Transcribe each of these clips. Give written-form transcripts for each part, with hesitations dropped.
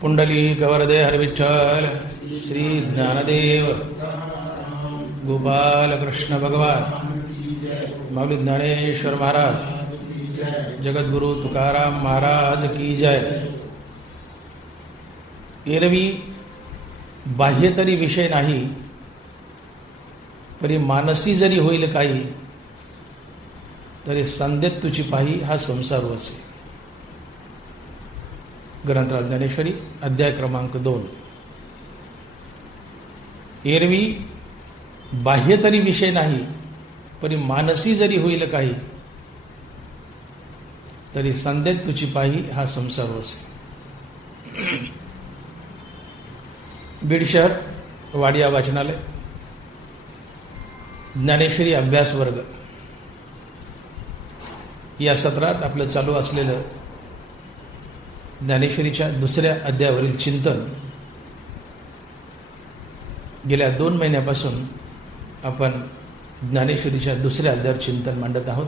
पुंडलिक वरदे हर विठ्ठल श्री ज्ञानदेव गोपाल कृष्ण भगवान माऊली ज्ञानेश्वर महाराज जगद्गुरु तुकाराम महाराज की जय. एरवी बाह्य तरी विषय नाही, परी मानसी जरी होईल काही, तरी संदेत तुझी पाही हा संसार वसे. ग्रंथराज ज्ञानेश्वरी अध्याय क्रमांक 2. एरवी बाह्य तरी विषय नाही, परी मानसी जरी होईल काही, तरी संदेत तुझी पाही हा संसार वसे. बीड शहर वाडिया वाचनालय ज्ञानेश्वरी अभ्यास वर्ग या सत्रात आपलं चालू असलेलं ज्ञानेश्वरीच्या दुसऱ्या अध्यायावरील चिंतन गेल्या 2 महिन्यापासून आपण ज्ञानेश्वरीच्या दुसऱ्या अध्यायावर चिंतन मांडत आहोत.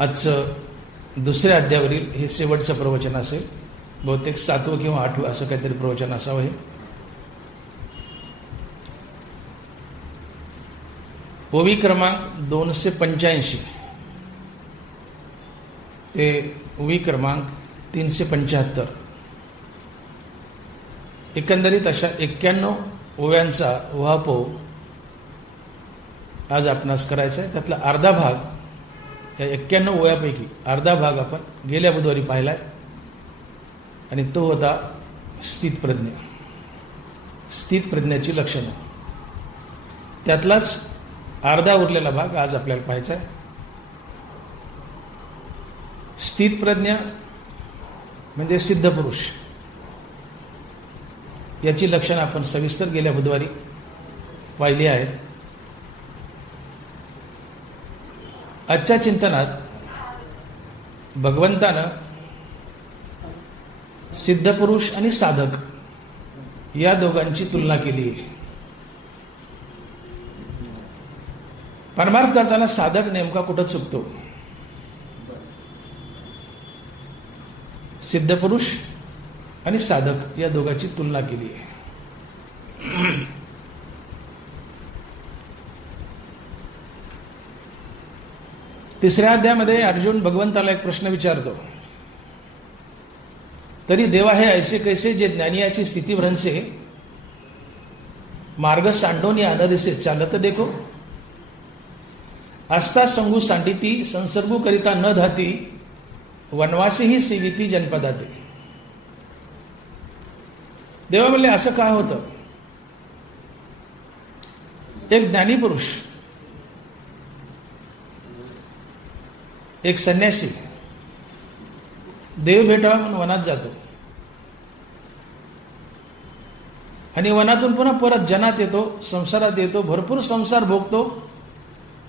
आजचं दुसऱ्या अध्यायावरील हे शेवटचं प्रवचन असेल. बहुतेक 7वं किंवा 8वं असं काहीतरी प्रवचन असावं. हे ओवी क्रमांक 285 ते ओवी क्रमांक 375 एकंदरीत अशा 91 ओव्यांचा उहापोह आज आपणास करायचा आहे. त्यातला अर्धा भाग, या 91 ओव्यापैकी अर्धा भाग आपण गेल्या बुधवारी पाहिलाय, आणि तो होता स्थितप्रज्ञ, स्थितप्रज्ञाची लक्षणं. त्यातलाच अर्धा उरलेला भाग आज आपल्याला पाहायचा आहे. स्थितप्रज्ञ म्हणजे सिद्ध पुरुष, याची लक्षणं आपण सविस्तर गेल्या बुधवारी पाहिली आहेत. आजच्या चिंतनात भगवंतानं सिद्ध पुरुष आणि साधक या दोघांची तुलना केली आहे. परमार्थ करताना साधक नेमका कुठं चुकतो? सिद्ध पुरुष आणि साधक या दोघांची तुलना केली आहे. तिसऱ्या अध्यायामध्ये अर्जुन भगवंताला एक प्रश्न विचारतो. तरी देवा हे ऐसे कैसे जे ज्ञानियाची स्थिती भ्रंसे, मार्ग सांडोनी आनदिसे चालत देखो, आस्था संगू सांडिती संसर्गू करिता न धाती, वनवासीही सेविती जनपदाते. देवा म्हणले असं काय होतं? एक ज्ञानी पुरुष, एक संन्यासी देव भेटावा म्हणून वनात जातो, आणि वनातून पुन्हा परत जनात येतो, संसारात येतो, भरपूर संसार भोगतो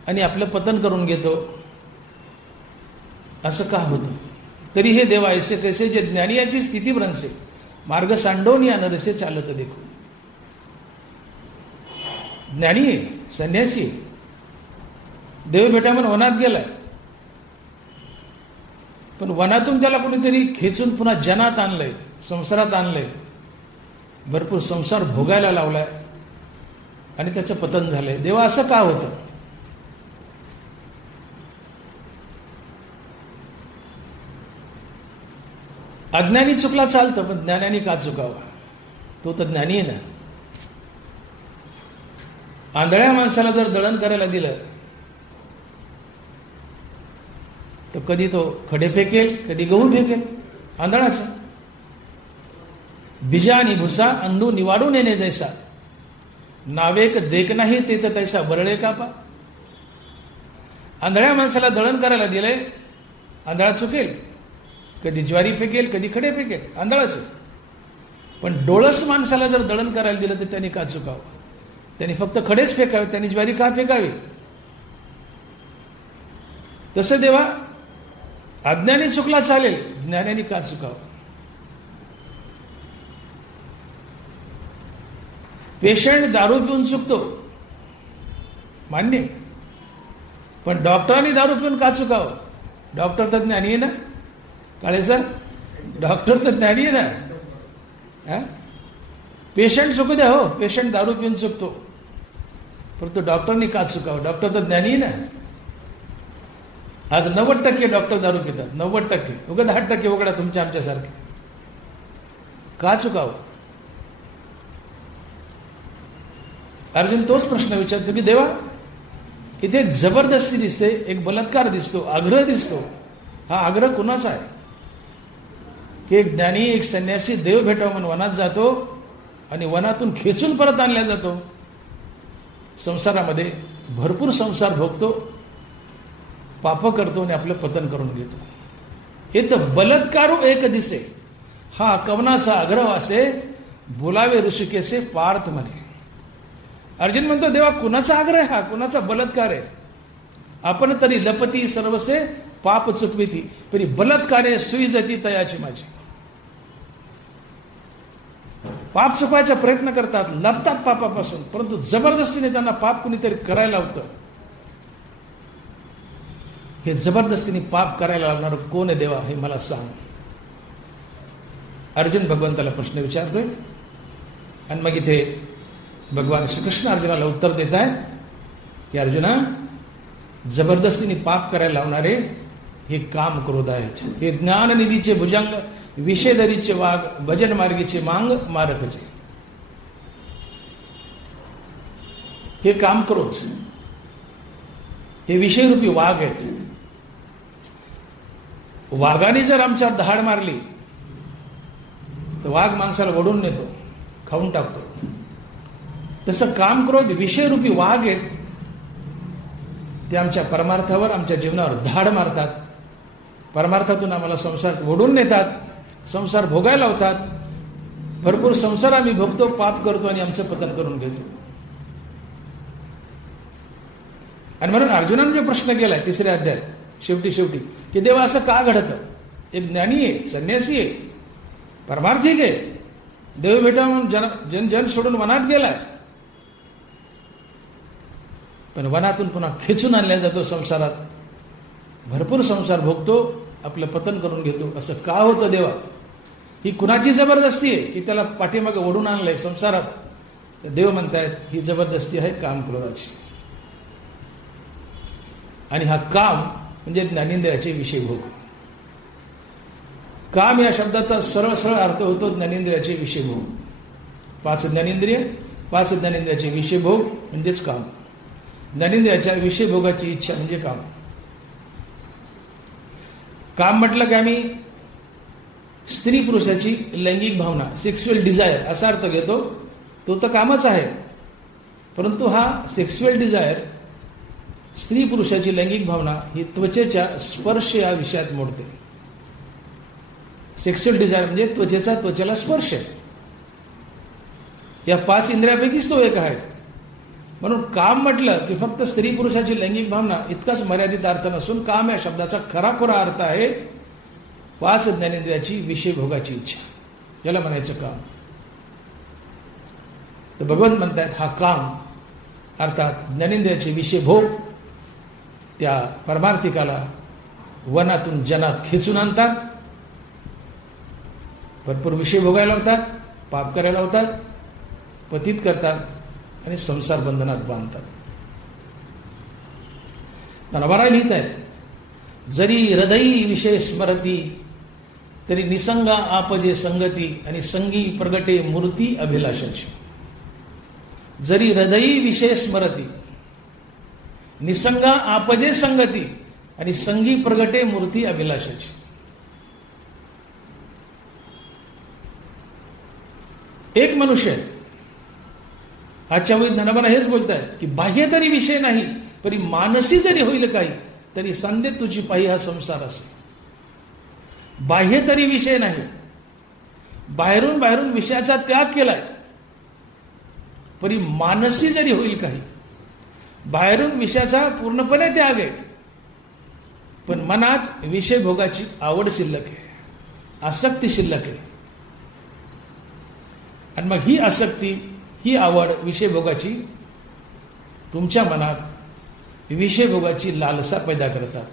आणि आपलं पतन करून घेतो. असं का होतं? तरी हे देवा ऐसे कैसे जे ज्ञानियाची स्थिती भ्रंसे, मार्ग सांडोनी आनरसे चालत देखो. ज्ञानी आहे, संन्यासी आहे, देव भेटा म्हणून वनात गेलाय, पण वनातून त्याला कोणीतरी खेचून पुन्हा जनात आणलंय, संसारात आणलंय, भरपूर संसार भोगायला लावलाय आणि त्याचं पतन झालंय. देवा असं का होतं? अज्ञानी चुकला चालतं, पण ज्ञानाने का चुकावा? तो तर ज्ञानी आहे ना. आंधळ्या माणसाला जर दळण करायला दिलं तर कधी तो खडे फेकेल, कधी गहू फेकेल. आंधळाच. बिजा आणि भुसा अंधू निवाडून येणे जैसा, नावेक देख नाही ते तर तैसा बरळे कापा. आंधळ्या माणसाला दळण करायला दिलंय, आंधळा चुकेल, कधी ज्वारी फेकेल, कधी खडे फेकेल, आंधळाच. पण डोळस माणसाला जर दळण करायला दिलं तर त्यांनी का चुकावं? त्यांनी फक्त खडेच फेकावे, त्यांनी ज्वारी का फेकावी? तसं देवा अज्ञानी चुकला चालेल, ज्ञानाने का चुकावं? पेशंट दारू पिऊन चुकतो, मान्य, पण डॉक्टरांनी दारू पिऊन का चुकावं? डॉक्टर तर ज्ञानी आहे ना. काळे सर, डॉक्टर तर ज्ञानी आहे ना. पेशंट चुकू द्या हो, पेशंट दारू पिऊन चुकतो, परंतु डॉक्टरनी का चुकावं? डॉक्टर तर ज्ञानी आहे ना. आज 90% डॉक्टर दारू पितात, 90%. उगा 10% उघडा तुमच्या आमच्यासारखे. का चुकावं? अर्जुन तोच प्रश्न विचारतो की देवा, इथे एक जबरदस्ती दिसते, एक बलात्कार दिसतो, आग्रह दिसतो. हा आग्रह कुणाचा आहे? की एक ज्ञानी, एक संन्यासी देव भेटावं म्हणून वनात जातो आणि वनातून खेचून परत आणला जातो. संसारामध्ये भरपूर संसार भोगतो, पाप करतो आणि आपलं पतन करून घेतो. हे तर बलात्कारू एक दिसे, हा कवनाचा आग्रह असे, बोलावे ऋषिकेसे पार्थ म्हणे. अर्जुन म्हणतो देवा, कुणाचा आग्रह हा, कुणाचा बलात्कार आहे? आपण तरी लपती सर्वसे पाप चुकविती, तरी बलात्कारे सुई जाती तयाची माझी. पाप चुकवायचा प्रयत्न करतात, लपतात पापापासून, परंतु जबरदस्तीने त्यांना पाप कुणीतरी करायला लावतं. हे जबरदस्तीने पाप करायला लावणार कोण आहे देवा, हे मला सांग. अर्जुन भगवंताला प्रश्न विचारतोय. आणि मग इथे भगवान श्रीकृष्ण अर्जुनाला उत्तर देत आहेत की अर्जुना, जबरदस्तीने पाप करायला लावणारे हे काम क्रोध आहेत. हे ज्ञाननिधीचे भुजंग, विषयधरीचे वाघ, भजन मार्गीचे मांग मारकचे. हे काम क्रोध, हे विषयरूपी वाघ आहेत. वाघाने जर आमच्यावर दहाड मारली तर वाघ माणसाला ओढून नेतो, खाऊन टाकतो. तसं काम क्रोध विषयरूपी वाघ आहेत, ते आमच्या परमार्थावर, आमच्या जीवनावर धाड मारतात. परमार्थातून आम्हाला संसार ओढून नेतात, संसार भोगायला लावतात. भरपूर संसार आम्ही भोगतो, पाप करतो आणि आमचं पतन करून घेतो. आणि म्हणून अर्जुनाने जो प्रश्न केलाय 3ऱ्या अध्यायात शेवटी की देवा असं का घडतं? एक ज्ञानी आहे, संन्यासी आहे, परमार्थिक आहे, देव भेटा म्हणून जन सोडून वनात गेलाय, पण वनातून पुन्हा खेचून आणल्या जातो संसारात. भरपूर संसार भोगतो, आपलं पतन करून घेतो. असं का होतं देवा? ही कुणाची जबरदस्ती आहे की त्याला पाठीमागे ओढून आणलंय संसारात? देव म्हणतायत ही जबरदस्ती आहे काम क्रोधाची. आणि हा काम म्हणजे ज्ञानेंद्रियाचे विषय भोग. काम या शब्दाचा सरळ अर्थ होतो ज्ञानेंद्रियाचे विषय भोग. 5 ज्ञानेंद्रिय, 5 ज्ञानेंद्रियाचे विषय भोग म्हणजेच काम. ज्ञानेंद्रियाच्या विषय भोगाची इच्छा म्हणजे काम. काम म्हटलं की आम्ही स्त्री पुरुषाची लैंगिक भावना, सेक्स्युअल डिझायर असा अर्थ घेतो. तो तर कामच आहे, परंतु हा सेक्स्युअल डिझायर, स्त्री पुरुषाची लैंगिक भावना ही त्वचेच्या स्पर्श या विषयात मोडते. सेक्स्युअल डिझायर म्हणजे त्वचेला स्पर्श आहे. या 5 इंद्रियापैकीच तो एक आहे. म्हणून काम म्हटलं की फक्त स्त्री पुरुषाची लैंगिक भावना इतकाच मर्यादित अर्थ नसून काम या शब्दाचा खराखुरा अर्थ आहे 5 ज्ञानेंद्रियाची विषय भोगाची इच्छा, याला म्हणायचं काम. तर भगवंत म्हणतायत हा काम अर्थात ज्ञानेंद्रियाचे विषय भोग त्या परमार्थिकाला वनातून जनात खेचून आणतात, भरपूर विषय भोगायला लावतात, पाप करायला लावतात, पतित करतात आणि संसार बंधनात बांधतात. नरवारा लिहित आहेत, जरी हृदयी विषय स्मरती तरी निसंगा आपजे संगती आणि संगी प्रगटे मूर्ती अभिलाषाची. जरी हृदयी विषय स्मरती, निसंगा आपजे संगती आणि संगी प्रगटे मूर्ती अभिलाषाची. एक मनुष्य आजच्या वेळी ज्ञानाबाला हेच बोलतायत की बाह्य तरी विषय नाही, तरी मानसी जरी होईल काही तरी संदेत तुझी पायी हा संसार असे. बाह्य तरी विषय नाही, बाहेरून विषयाचा त्याग केलाय, परी मानसी जरी होईल काही. बाहेरून विषयाचा पूर्णपणे त्याग आहे, पण मनात विषय भोगाची आवड शिल्लक आहे, आसक्ती शिल्लक आहे. आणि मग ही आसक्ती, ही आवड विषय भोगाची तुमच्या मनात विषय भोगाची लालसा पैदा करतात.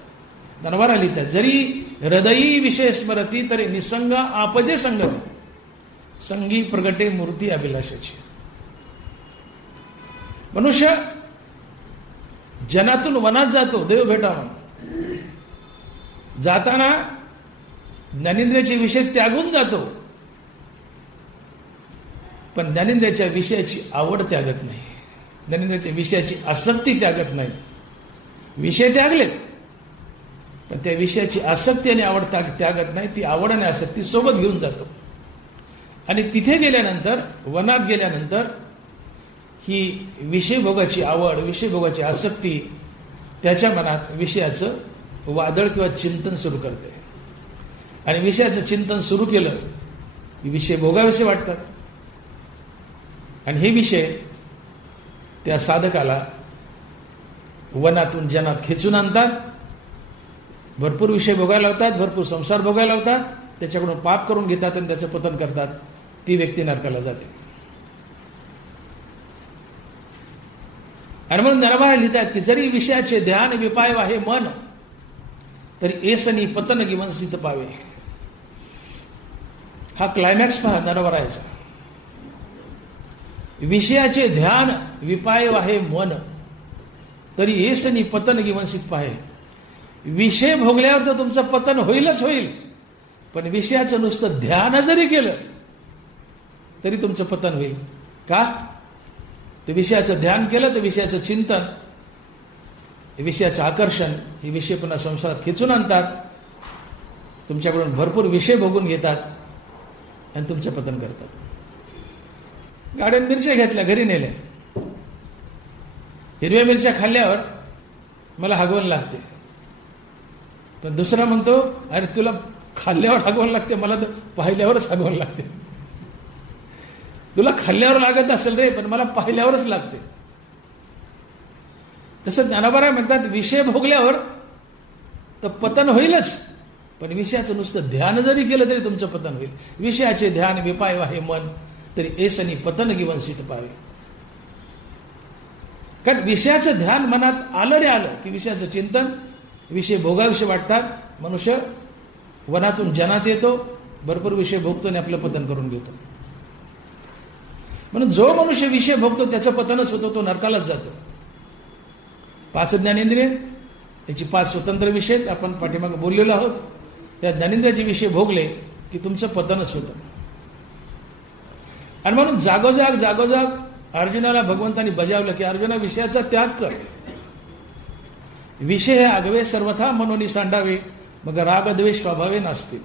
नरवारा लिहितात, जरी हृदयी विषय स्मरती तरी निसंग आपजे संगती, संगी प्रगटे मूर्ती अभिलाषाची. मनुष्य जनातून वनात जातो देव भेटावा, जाताना ज्ञानेंद्रियाचे विषय त्यागून जातो, पण ज्ञानेंद्रियाच्या विषयाची आवड त्यागत नाही, ज्ञानेंद्रियाच्या विषयाची आसक्ती त्यागत नाही. विषय त्यागलेत पण त्या विषयाची आसक्ती आणि आवड त्यागत नाही. ती आवड आणि आसक्ती सोबत घेऊन जातो. आणि तिथे गेल्यानंतर, वनात गेल्यानंतर ही विषयभोगाची आवड, विषयभोगाची आसक्ती त्याच्या मनात विषयाचं वादळ किंवा चिंतन सुरू करते. आणि विषयाचं चिंतन सुरू केलं की विषय भोगाविषयी वाटतात. आणि हे विषय त्या साधकाला वनातून जनात खेचून आणतात, भरपूर विषय भोगायला लावतात, भरपूर संसार भोगायला लावतात, त्याच्याकडून पाप करून घेतात आणि त्याचं पतन करतात. ती व्यक्ती नरकाला जाते. आणि म्हणून नरवाहे लिहितात की जरी विषयाचे ध्यान विपाय वाहे मन, तरी एसनी पतन गिवंसित पावे. हा क्लायमॅक्स पहा नरवरायचा. विषयाचे ध्यान विपाय वाहे मन, तरी एसनी पतन गिवंसित पाहे. विषय भोगल्यावर तर तुमचं पतन होईलच होईल, पण विषयाचं नुसतं ध्यान जरी केलं तरी तुमचं पतन होईल. का? तर विषयाचं ध्यान केलं तर विषयाचं चिंतन, विषयाचं आकर्षण, हे विषय पुन्हा संसारात खेचून आणतात, तुमच्याकडून भरपूर विषय भोगून घेतात आणि तुमचं पतन करतात. गाड्यात मिरच्या घेतल्या, घरी नेल्या, हिरव्या मिरच्या खाल्ल्यावर मला हागवण लागते, पण दुसरा म्हणतो अरे तुला खाल्ल्यावर हागवण लागते, मला तर पाहिल्यावरच हागवण लागते. तुला खाल्ल्यावर लागत असेल रे, पण मला पाहिल्यावरच लागते. तसं ज्ञानोबा म्हणतात विषय भोगल्यावर तर पतन होईलच, पण विषयाचं नुसतं ध्यान जरी केलं तरी तुमचं पतन होईल. विषयाचे ध्यान विपाय वाहे मन, तरी एसनी पतन गिवंसित पावे. कारण विषयाचं ध्यान मनात आलं रे आलं की विषयाचं चिंतन, विषय भोगाविषयी वाटतात, मनुष्य वनातून जनात येतो, भरपूर विषय भोगतो आणि आपलं पतन करून घेतो. म्हणून जो मनुष्य विषय भोगतो त्याचं पतनच होतो, तो नरकालाच जातो. 5 ज्ञानेंद्रिय, याची 5 स्वतंत्र विषय आपण पाठीमागे बोललेलो आहोत. त्या ज्ञानेंद्रियाचे विषय भोगले की तुमचं पतनच होतं. आणि म्हणून जागोजाग अर्जुनाला भगवंतांनी बजावलं की अर्जुना विषयाचा त्याग कर. विषय हे आगवे सर्वथा मनोनी सांडावे, मग रागद्वेष स्वभावे नासतील.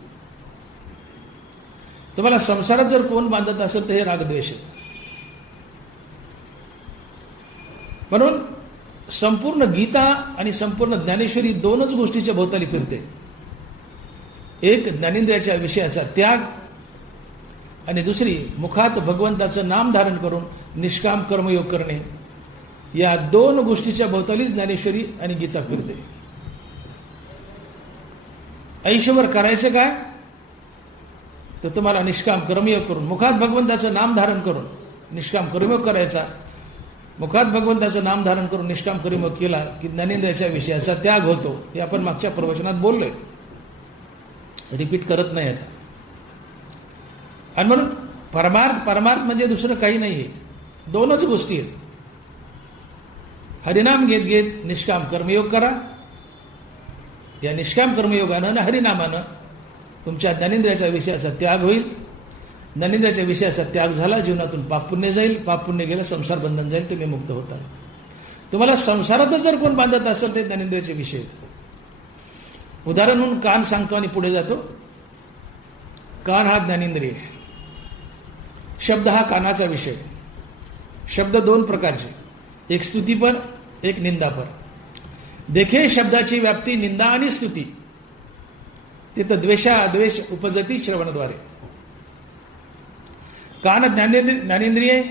तुम्हाला संसारात जर कोण बांधत असेल तर हे रागद्वेष आहे. म्हणून संपूर्ण गीता आणि संपूर्ण ज्ञानेश्वरी 2च गोष्टीच्या भोवताली फिरते. एक ज्ञानेंद्रियाच्या विषयाचा त्याग, आणि दुसरी मुखात भगवंताचं नाम धारण करून निष्काम कर्मयोग करणे. या 2 गोष्टीच्या भोवतालीच ज्ञानेश्वरी आणि गीता फिरते. आयुष्यभर करायचं काय? तर तुम्हाला निष्काम कर्मयोग करून, मुखात भगवंताचं नाम धारण करून निष्काम कर्मयोग करायचा. मुखात भगवंताचं नाम धारण करून निष्काम कर्मयोग केला की ज्ञानेंद्रियाच्या विषयाचा त्याग होतो. हे आपण मागच्या प्रवचनात बोललोय, रिपीट करत नाही आता. आणि म्हणून परमार्थ म्हणजे दुसरं काही नाहीये, 2च गोष्टी आहेत. हरिनाम घेत घेत निष्काम कर्मयोग करा. या निष्काम कर्मयोगानं आणि हरिनामानं तुमच्या ज्ञानेंद्रियाच्या विषयाचा त्याग होईल. ज्ञानेंद्रियाच्या विषयाचा त्याग झाला, जीवनातून पाप पुण्य जाईल, पाप पुण्य गेलं संसार बंधन जाईल, तुम्ही मुक्त होता. तुम्हाला संसारातच जर कोण बांधत असेल ते ज्ञानेंद्रियाचे विषय. उदाहरण म्हणून कान सांगतो आणि पुढे जातो. कान हा ज्ञानेंद्रिय, शब्द हा कानाचा विषय. शब्द 2 प्रकारचे, एक स्तुतीपर, एक निंदापर. देखे शब्दाची व्याप्ती निंदा आणि स्तुती, तिथं द्वेष उपजती श्रवणाद्वारे. कान ज्ञानेंद्रिय,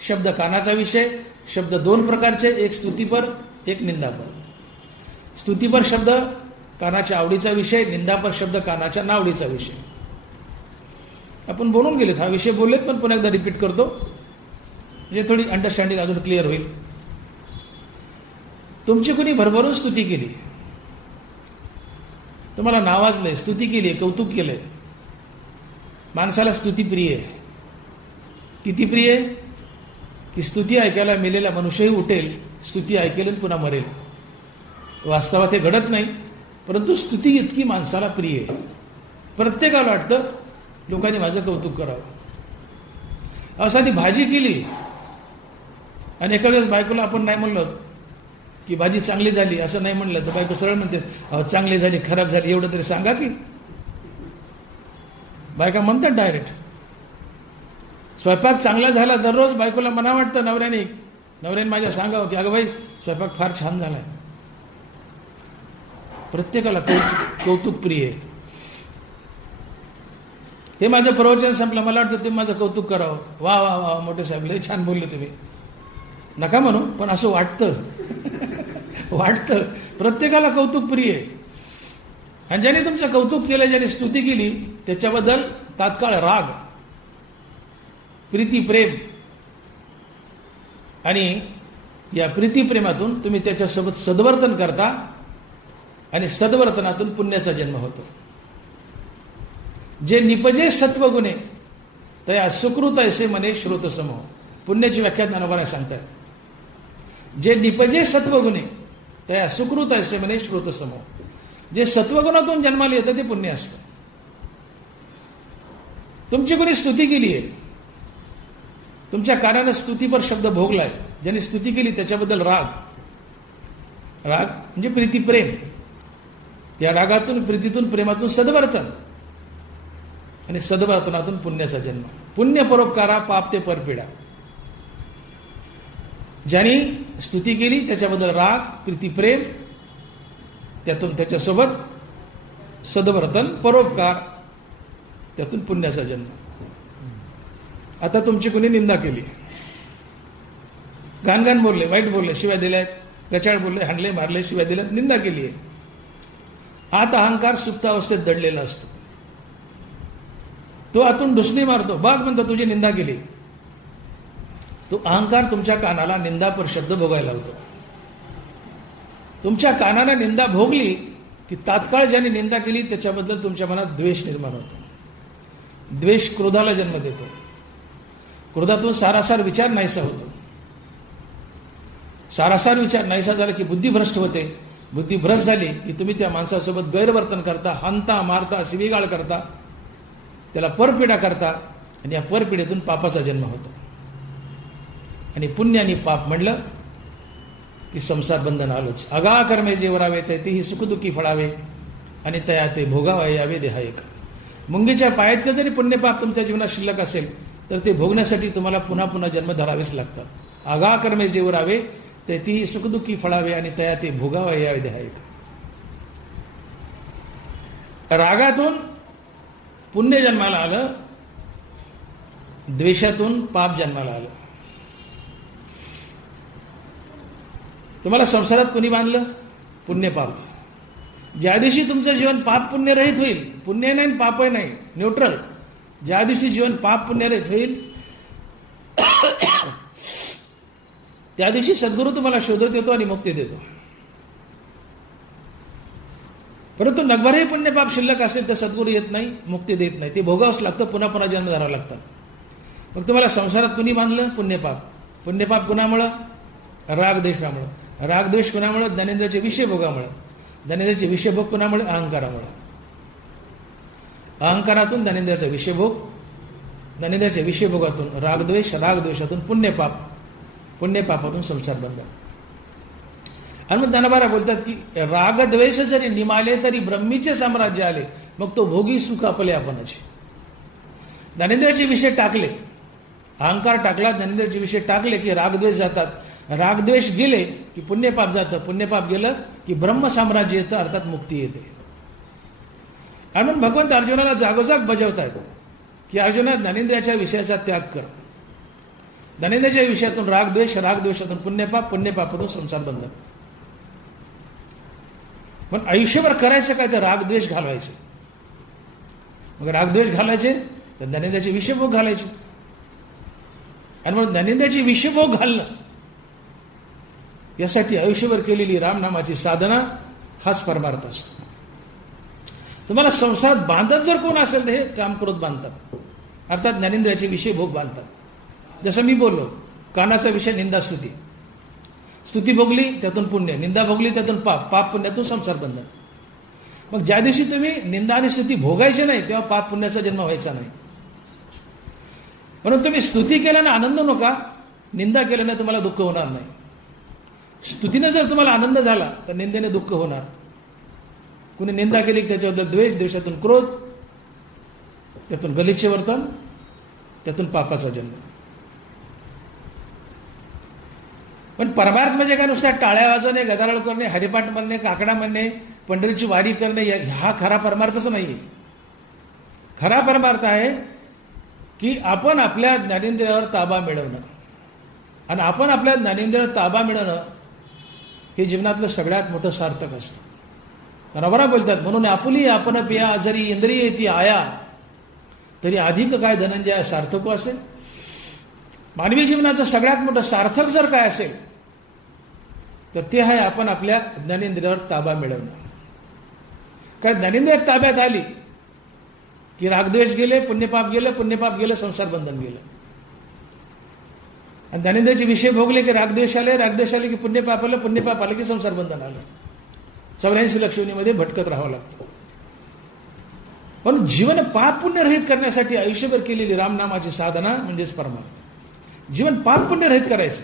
शब्द कानाचा विषय. शब्द 2 प्रकारचे, एक स्तुतीपर, एक निंदापर. स्तुतीपर शब्द कानाच्या आवडीचा विषय, निंदापर शब्द कानाच्या नावडीचा विषय. आपण बोलून गेलेत, हा विषय बोललेत, पण पुन्हा एकदा रिपीट करतो म्हणजे थोडी अंडरस्टँडिंग अजून क्लिअर होईल. तुमची कुणी भरभरून स्तुती केली, तुम्हाला नावाजलंय, स्तुती केली, कौतुक केलंय. माणसाला स्तुती प्रिय आहे. किती प्रिय आहे की स्तुती ऐकायला मेलेला मनुष्यही उठेल, स्तुती ऐकेल आणि पुन्हा मरेल. वास्तवात हे घडत नाही, परंतु स्तुती इतकी माणसाला प्रिय आहे. प्रत्येकाला वाटतं लोकांनी माझं कौतुक करावं. असा ती भाजी केली आणि एका वेळेस बायकोला आपण नाही म्हणलं की भाजी चांगली झाली, असं नाही म्हणलं तर बायको सरळ म्हणते, चांगली झाली, खराब झाली, एवढं तरी सांगा की. बायका म्हणतात डायरेक्ट. स्वयंपाक चांगला झाला दररोज बायकोला मना वाटतं नवऱ्याने माझ्या सांगावं की अगं बाई स्वयंपाक फार छान झालाय. प्रत्येकाला कौतुक प्रिय आहे. हे माझं प्रवचन संपलं, मला वाटतं तुम्ही माझं कौतुक करावं. वा वा वा मोठे साहेब, लय छान बोलले तुम्ही. नका म्हणू, पण असं वाटतं. वाटतं. प्रत्येकाला कौतुक प्रिय आहे. आणि ज्याने तुमचं कौतुक केलं, ज्याने स्तुती केली, त्याच्याबद्दल तात्काळ राग, प्रीती, प्रेम, आणि या प्रीतीप्रेमातून तुम्ही त्याच्यासोबत सद्वर्तन करता आणि सद्वर्तनातून पुण्याचा जन्म होतो. जे निपजे सत्वगुणे तया सुकृत ऐसे मने श्रोत समूह. पुण्याची व्याख्या ज्ञानोबा सांगतात. जे निपजे सत्वगुणे तया सुकृत ऐसे मने श्रोत समूह. जे सत्वगुणातून जन्माला येतं ते पुण्य असतं. तुमची कोणी स्तुती केली आहे, तुमच्या कानानं स्तुतीपर शब्द भोगलाय, ज्यांनी स्तुती केली त्याच्याबद्दल राग म्हणजे प्रीती, प्रेम. या रागातून, प्रीतीतून, प्रेमातून सद्वर्तन आणि सद्वर्तनातून पुण्याचा जन्म. पुण्य परोपकारा पाप ते परपिडा. ज्यांनी स्तुती केली त्याच्याबद्दल राग, प्रीती, प्रेम, त्यातून त्याच्यासोबत सद्वर्तन, परोपकार, त्यातून पुण्याचा जन्म. आता तुमची कुणी निंदा केली, घाणघाण बोलले, वाईट बोलले, शिव्या दिल्यात, गचाळ बोलले, हाणले, मारले, शिव्या दिल्यात, निंदा केली आहे. आत अहंकार सुप्तावस्थेत दडलेला असतो. तो आतून ढुसणी मारतो. बाग म्हणतो तुझी निंदा केली. तो अहंकार तुमच्या कानाला निंदापर शब्द भोगायला लावतो. तुमच्या कानानं निंदा भोगली की तात्काळ ज्याने निंदा केली त्याच्याबद्दल तुमच्या मनात द्वेष निर्माण होतो. द्वेष क्रोधाला जन्म देतो. क्रोधातून सारासार विचार नाहीसा होतो. सारासार विचार नाहीसा झाला की बुद्धी भ्रष्ट होते. बुद्धी भ्रष्ट झाली की तुम्ही त्या माणसासोबत गैरवर्तन करता, हाणता, मारता, शिवीगाळ करता, त्याला परपिडा करता, आणि या परपिडेतून पापाचा जन्म होतो. आणि पुण्य आणि पाप म्हणलं की संसार बंधन आलंच. अगा कर्मे जेवरावे तेही सुखदुःखी फळावे आणि तया ते भोगावा यावे देहायक. मुंगीच्या पायात जरी पुण्यपाप तुमच्या जीवनात शिल्लक असेल तर ते भोगण्यासाठी तुम्हाला पुन्हा पुन्हा जन्म धरावेच लागतात. आगा कर्मे जेवरावे तेही सुखदुःखी फळावे आणि तया ते भोगावा यावे देहायक. रागातून पुण्य जन्माला आलं, द्वेषातून पाप जन्माला आलं. तुम्हाला संसारात कुणी बांधलं? पुण्य पाप. ज्या दिवशी तुमचं जीवन पाप पुण्य रहित होईल, पुण्य नाही पापही नाही, न्यूट्रल, ज्या दिवशी जीवन पाप पुण्य रहित होईल त्या दिवशी सद्गुरू तुम्हाला शोधत येतो आणि मुक्ती देतो. परंतु नगभरही पुण्यपाप शिल्लक असेल तर सद्गुरू येत नाही, मुक्ती देत नाही. ते भोगावंच लागतं, पुन्हा पुन्हा जन्म धरावा लागतात. मग तुम्हाला संसारात कुणी बांधलं? पुण्यपाप. पुण्यपाप कुणामुळं? रागद्वेषामुळं. रागद्वेष कुणामुळं? ज्ञानेंद्रियाचे विषय भोगामुळं. ज्ञानेंद्रियाचे विषयभोग कुणामुळे? अहंकारामुळे. अहंकारातून ज्ञानेंद्रियाचा विषयभोग, ज्ञानेंद्रियाच्या विषयभोगातून रागद्वेष, रागद्वेषातून पुण्यपाप, पुण्यपापातून संसार बंधन. आणि मग ज्ञानोबा बोलतात की रागद्वेष जरी निमाले तरी ब्रह्मीचे साम्राज्य आले, मग तो भोगी सुख आपले आपणाचे. ज्ञानेंद्रियाचे विषय टाकले, अहंकार टाकला, ज्ञानेंद्रियाचे विषय टाकले की रागद्वेष जातात. रागद्वेष गेले की पुण्यपाप जातं, पुण्यपाप गेलं की ब्रह्म साम्राज्य येतं, अर्थात मुक्ती येते. आणि म्हणून भगवंत अर्जुनाला जागोजाग बजावतायत की अर्जुना ज्ञानेंद्रियाच्या विषयाचा त्याग कर. ज्ञानेंद्रियाच्या विषयातून रागद्वेष, रागद्वेषातून पुण्यपाप, पुण्यपापातून संसार बंधन. पण आयुष्यभर करायचं काय? तर रागद्वेष घालवायचे. मग रागद्वेष घालायचे तर ज्ञानेंद्रियाचे विषयभोग घालायचे. आणि म्हणून ज्ञानेंद्रियाचे विषयभोग घालणं यासाठी आयुष्यभर केलेली रामनामाची साधना हाच परमार्थ असतो. तुम्हाला संसारात बांधत जर कोण असेल तर हे काम क्रोध बांधतात, अर्थात ज्ञानेंद्रियाचे विषय भोग बांधतात. जसं मी बोललो, कानाचा विषय निंदा स्तुती, स्तुती भोगली त्यातून पुण्य, निंदा भोगली त्यातून पाप, पाप पुण्यातून संसार बंधन. मग ज्या दिवशी तुम्ही निंदा आणि स्तुती भोगायचे नाही तेव्हा पाप पुण्याचा जन्म व्हायचा नाही. म्हणून तुम्ही स्तुती केल्याने आनंद नका, निंदा केल्याने तुम्हाला दुःख होणार नाही. स्तुतीने जर तुम्हाला आनंद झाला तर निंदेने दुःख होणार. कुणी निंदा केली की त्याच्याबद्दल द्वेष, द्वेषातून क्रोध, त्यातून गलिच्छ वर्तन, त्यातून पापाचा जन्म. पण परमार्थ म्हणजे काय नुसत्या टाळ्या वाजवणे, गदारोळ करणे, हरिपाठ म्हणणे, काकडा म्हणणे, पंढरीची वारी करणे, हा खरा परमार्थच नाहीये. खरा परमार्थ आहे की आपण आपल्या ज्ञानेंद्रियावर ताबा मिळवणं. आणि आपण आपल्या ज्ञानेंद्रियावर ताबा मिळवणं हे जीवनातलं सगळ्यात मोठं सार्थक असतं. रवरा बोलतात, म्हणून आपुली आपण पिया जरी इंद्रिय ती आया तरी अधिक काय धनंजय सार्थक असेल. मानवी जीवनाचं सगळ्यात मोठं सार्थक जर काय असेल तर ते आहे आपण आपल्या ज्ञानेंद्रियावर ताबा मिळवणं. कारण ज्ञानेंद्रिय ताब्यात आली की रागद्वेष गेले, पुण्यपाप गेलं, पुण्यपाप गेलं, संसार बंधन गेलं. आणि ज्ञानेंद्रियाचे विषय भोगले की रागद्वेष आले, रागद्वेष आले की पुण्यपाप आलं, पुण्यपाप आलं की संसार बंधन आलं. 84 लाख योनीमध्ये भटकत राहावं लागतं. पण जीवन पाप पुण्य रहित करण्यासाठी आयुष्यभर केलेली रामनामाची साधना म्हणजेच परमार्थ. जीवन पाप पुण्य रहित करायचं.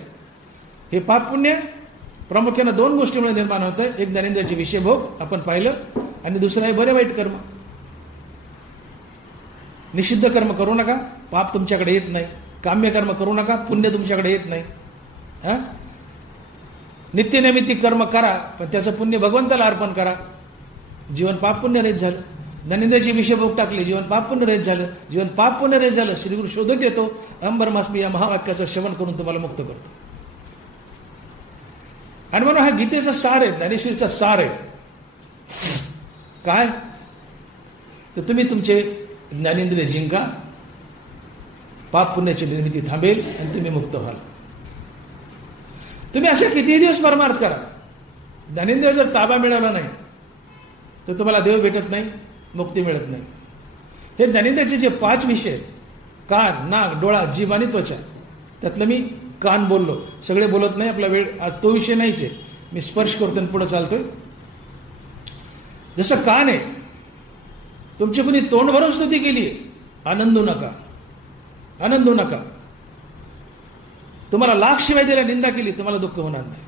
हे पाप पुण्य प्रामुख्यानं 2 गोष्टीमुळे निर्माण होतं. एक ज्ञानेंद्रियाचे विषय भोग आपण पाहिलं, आणि दुसरं आहे बरे वाईट कर्म. निषिद्ध कर्म करू नका, पाप तुमच्याकडे येत नाही. काम्य कर्म करू नका, पुण्य तुमच्याकडे येत नाही. नित्यनैमित्तिक कर्म करा, पण त्याचं पुण्य भगवंताला अर्पण करा. जीवन पाप पुण्य रहित झालं. ज्ञानेंद्रियाचे विषय भोग टाकले, जीवन पाप पुण्य रहित झालं. जीवन पाप पुण्य रहित झालं, श्रीगुरु शोधत येतो, अहं ब्रह्मास्मी या महावाक्याचं श्रवण करून तुम्हाला मुक्त करतो. आणि म्हणून हा गीतेचा सार आहे, ज्ञानेश्वरीचा सार आहे. काय तर तुम्ही तुमचे ज्ञानेंद्रिय जिंका, पाप पुण्याची निर्मिती थांबेल आणि तुम्ही मुक्त व्हाल. तुम्ही असे कितीही दिवस परमार्थ करा, ज्ञानेंद्रिय जर ताबा मिळवला नाही तर तुम्हाला देव भेटत नाही, मुक्ती मिळत नाही. हे ज्ञानेंद्रियाचे जे 5 विषय आहेत, कान, नाक, डोळा, जीभ आणि त्वचा, त्यातलं मी कान बोललो, सगळे बोलत नाही, आपला वेळ आज तो विषय नाहीच आहे. मी स्पर्श करतो आणि पुढे चालतोय. जसं कान आहे, तुमची कुणी तोंड भरून स्तुती केली, आनंदू नका, आनंदू नका. तुम्हाला लाख शिवाय दिला, निंदा केली, तुम्हाला दुःख होणार नाही.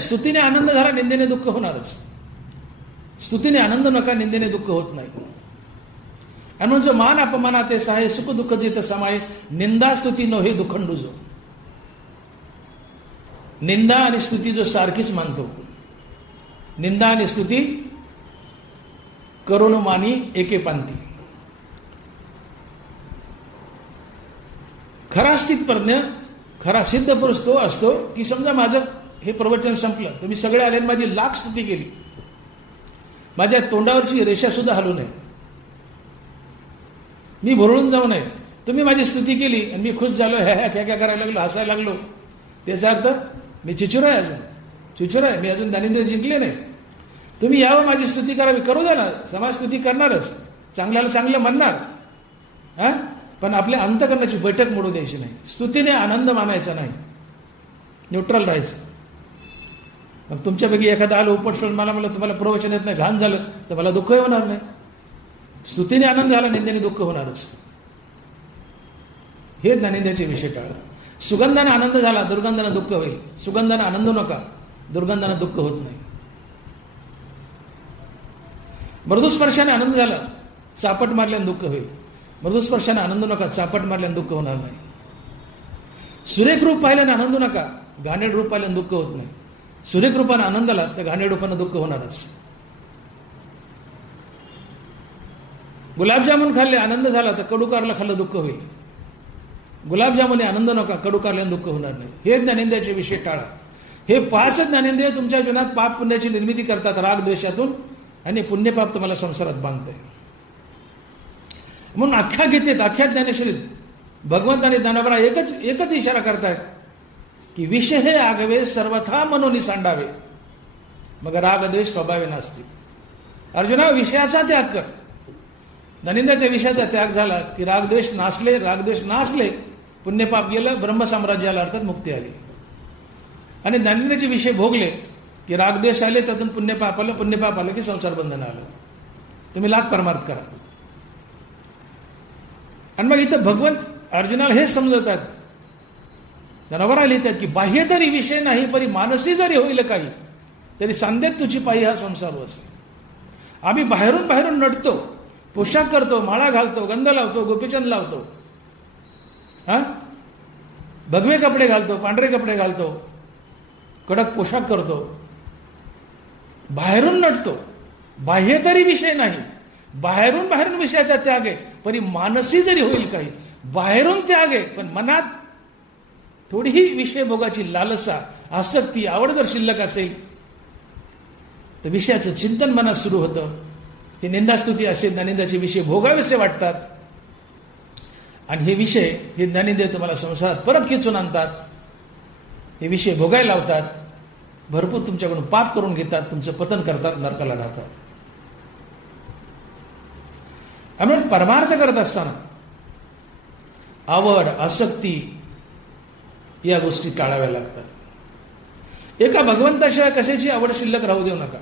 स्तुतीने आनंद झाला, निंदेने दुःख होणारच. स्तुतीने आनंद नका, निंदेने दुःख होत नाही. आणि म्हणजे मान अपमानात सहाय, सुख दुःख जित समाय, निंदा स्तुती नो हे दुखंडू जो. निंदा आणि स्तुती जो सारखीच मानतो. निंदा आणि स्तुती करुण मानी एके पांती. खरा स्थितप्रज्ञ, खरा सिद्ध पुरुष तो असतो की समजा माझं हे प्रवचन संपलं, तुम्ही सगळे आले, माझी लाख स्तुती केली, माझ्या तोंडावरची रेषा सुद्धा हलू नये, मी भरळून जाऊ नये. तुम्ही माझी स्तुती केली आणि मी खुश झालो, ह्या ह्या क्या करायला लागलो, हसायला लागलो, त्याचा अर्थ मी चिचूर आहे, अजून चिचूर आहे, मी अजून ज्ञानेंद्रिय जिंकले नाही. तुम्ही यावं, माझी स्तुती करावी, करू द्या ना, समाज स्तुती करणारच, चांगल्याला चांगलं म्हणणार, पण आपल्या अंतःकरणाची बैठक मोडू द्यायची नाही. स्तुतीने आनंद मानायचा नाही, न्यूट्रल राहायचं. मग तुमच्यापैकी एखादा आलं उपटून मला म्हणलं तुम्हाला प्रवचन येत नाही, घाण झालं, तर मला दुःखही होणार नाही. स्तुतीने आनंद झाला, निंदेने दुःख होणारच. हे ज्ञानेंद्रियाचे विषय टाळा. सुगंधाने आनंद झाला, दुर्गंधाने दुःख होईल. सुगंधाने आनंद नका, दुर्गंधाने दुःख होत नाही. मृदुस्पर्शाने आनंद झाला, चापट मारल्याने दुःख होईल. मृदुस्पर्शाने आनंद नका, चापट मारल्याने दुःख होणार नाही. सुरेख रूप पाहिल्याने आनंद नका, घाणेरडं रूप पाहिल्याने दुःख होत नाही. सुरेख रूपाने आनंद आला तर घाणेरड्या रूपाने दुःख होणारच. गुलाबजामुन खाल्ले, आनंद झाला तर कडू कारला खाल्लं दुःख होईल. गुलाबजामुने आनंद नका, कडू कारल्याने दुःख होणार नाही. हे ज्ञानेंद्रियाचे विषय टाळा. हे 5 ज्ञानेंद्रिय तुमच्या जीवनात पाप पुण्याची निर्मिती करतात, राग द्वेषातून, आणि पुण्यपाप तुम्हाला संसारात बांधते. म्हणून अख्ख्या गीतेत, अख्ख्या ज्ञानेश्वरीत भगवंत आणि ज्ञानोबा एकच इशारा करतायत की विषय हे आगवे सर्वथा मनोनी सांडावे, मग राग द्वेष स्वभावे नसतील. अर्जुना, विषयाचा त्याग कर. ननिंदाच्या विषयाचा त्याग झाला की रागद्वेष नासले, पुण्यपाप गेलं, ब्रह्मसाम्राज्याला अर्थात मुक्ती आली. आणि ननिंदाचे विषय भोगले की रागद्वेष आले, त्यातून पुण्यपाप आलं की संसार बंधन आलं. तुम्ही लाख परमार्थ करा. आणि मग इथं भगवंत अर्जुनाला हेच समजवतात, नवरा लिहितात की बाह्य तरी विषय नाही, परी मानसी जरी होईल काही, तरी सांदेत तुझी पायी हा संसार वसे. आम्ही बाहेरून नटतो, पोशाख करतो, माळा घालतो, गंध लावतो, गोपीचंद लावतो, भगवे कपडे घालतो, पांढरे कपडे घालतो, कडक पोशाख करतो, बाहेरून नटतो. बाह्य तरी विषय नाही, बाहेरून विषयाचा त्याग आहे, परी मानसी जरी होईल काही. बाहेरून त्याग आहे, पण मनात थोडीही विषय भोगाची लालसा, आसक्ती, आवड जर शिल्लक असेल तर विषयाचं चिंतन मनात सुरू होतं. हे निंदास्तुती असेल, ननिंदाचे विषय भोगावेसे वाटतात. आणि हे विषय, हे ननिंदे तुम्हाला संसारात परत खेचून आणतात. हे विषय भोगायला लावतात, भरपूर तुमच्याकडून पाप करून घेतात, तुमचं पतन करतात, नरकाला राहतात. म्हणून परमार्थ करत असताना आवड, आसक्ती या गोष्टी टाळाव्या लागतात. एका भगवंताशिवाय कशाची आवड शिल्लक राहू देऊ नका.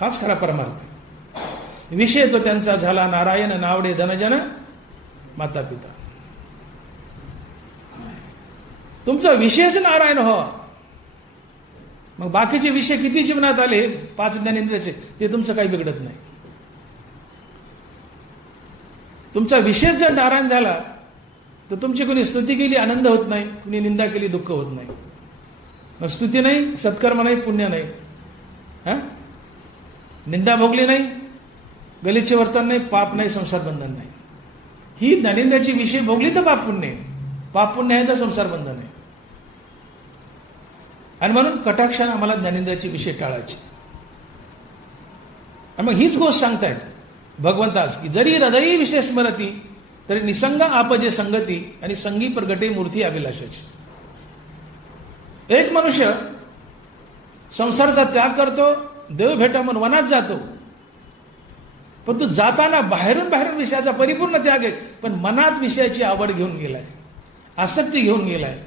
हाच खरा परमार्थ. विषय तो त्यांचा झाला नारायण, नावडे धनजन माता पिता. तुमचा विषयच नारायण हो. मग बाकीचे विषय किती जीवनात आले, 5 ज्ञानेंद्रियाचे, ते तुमचं काही बिघडत नाही. तुमचा विषय जर नारायण झाला तर तुमची कोणी स्तुती केली आनंद होत नाही, कुणी निंदा केली दुःख होत नाही. मग स्तुती नाही, सत्कर्म नाही, पुण्य नाही, निंदा भोगली नाही, गलिच्छ वर्तन नाही, पाप नाही, संसार बंधन नाही. ही ननिंदाची विषय भोगली तर पाप पुण्य, पाप पुण्य आहे तर संसार बंधन आहे. आणि म्हणून कटाक्षाने आम्हाला ननिंदाची विषय टाळायची. आणि मग हीच गोष्ट सांगतायत भगवंताच की जरी हृदयी विषय स्मरती, तरी निसंग आपजे संगती, आणि संगी प्रगटे मूर्ती अभिलाषाची. एक मनुष्य संसाराचा त्याग करतो, देव भेटा म्हणून वनात जातो, पण तो जाताना बाहेरून विषयाचा परिपूर्ण त्याग आहे, पण मनात विषयाची आवड घेऊन गेलाय, आसक्ती घेऊन गेलाय.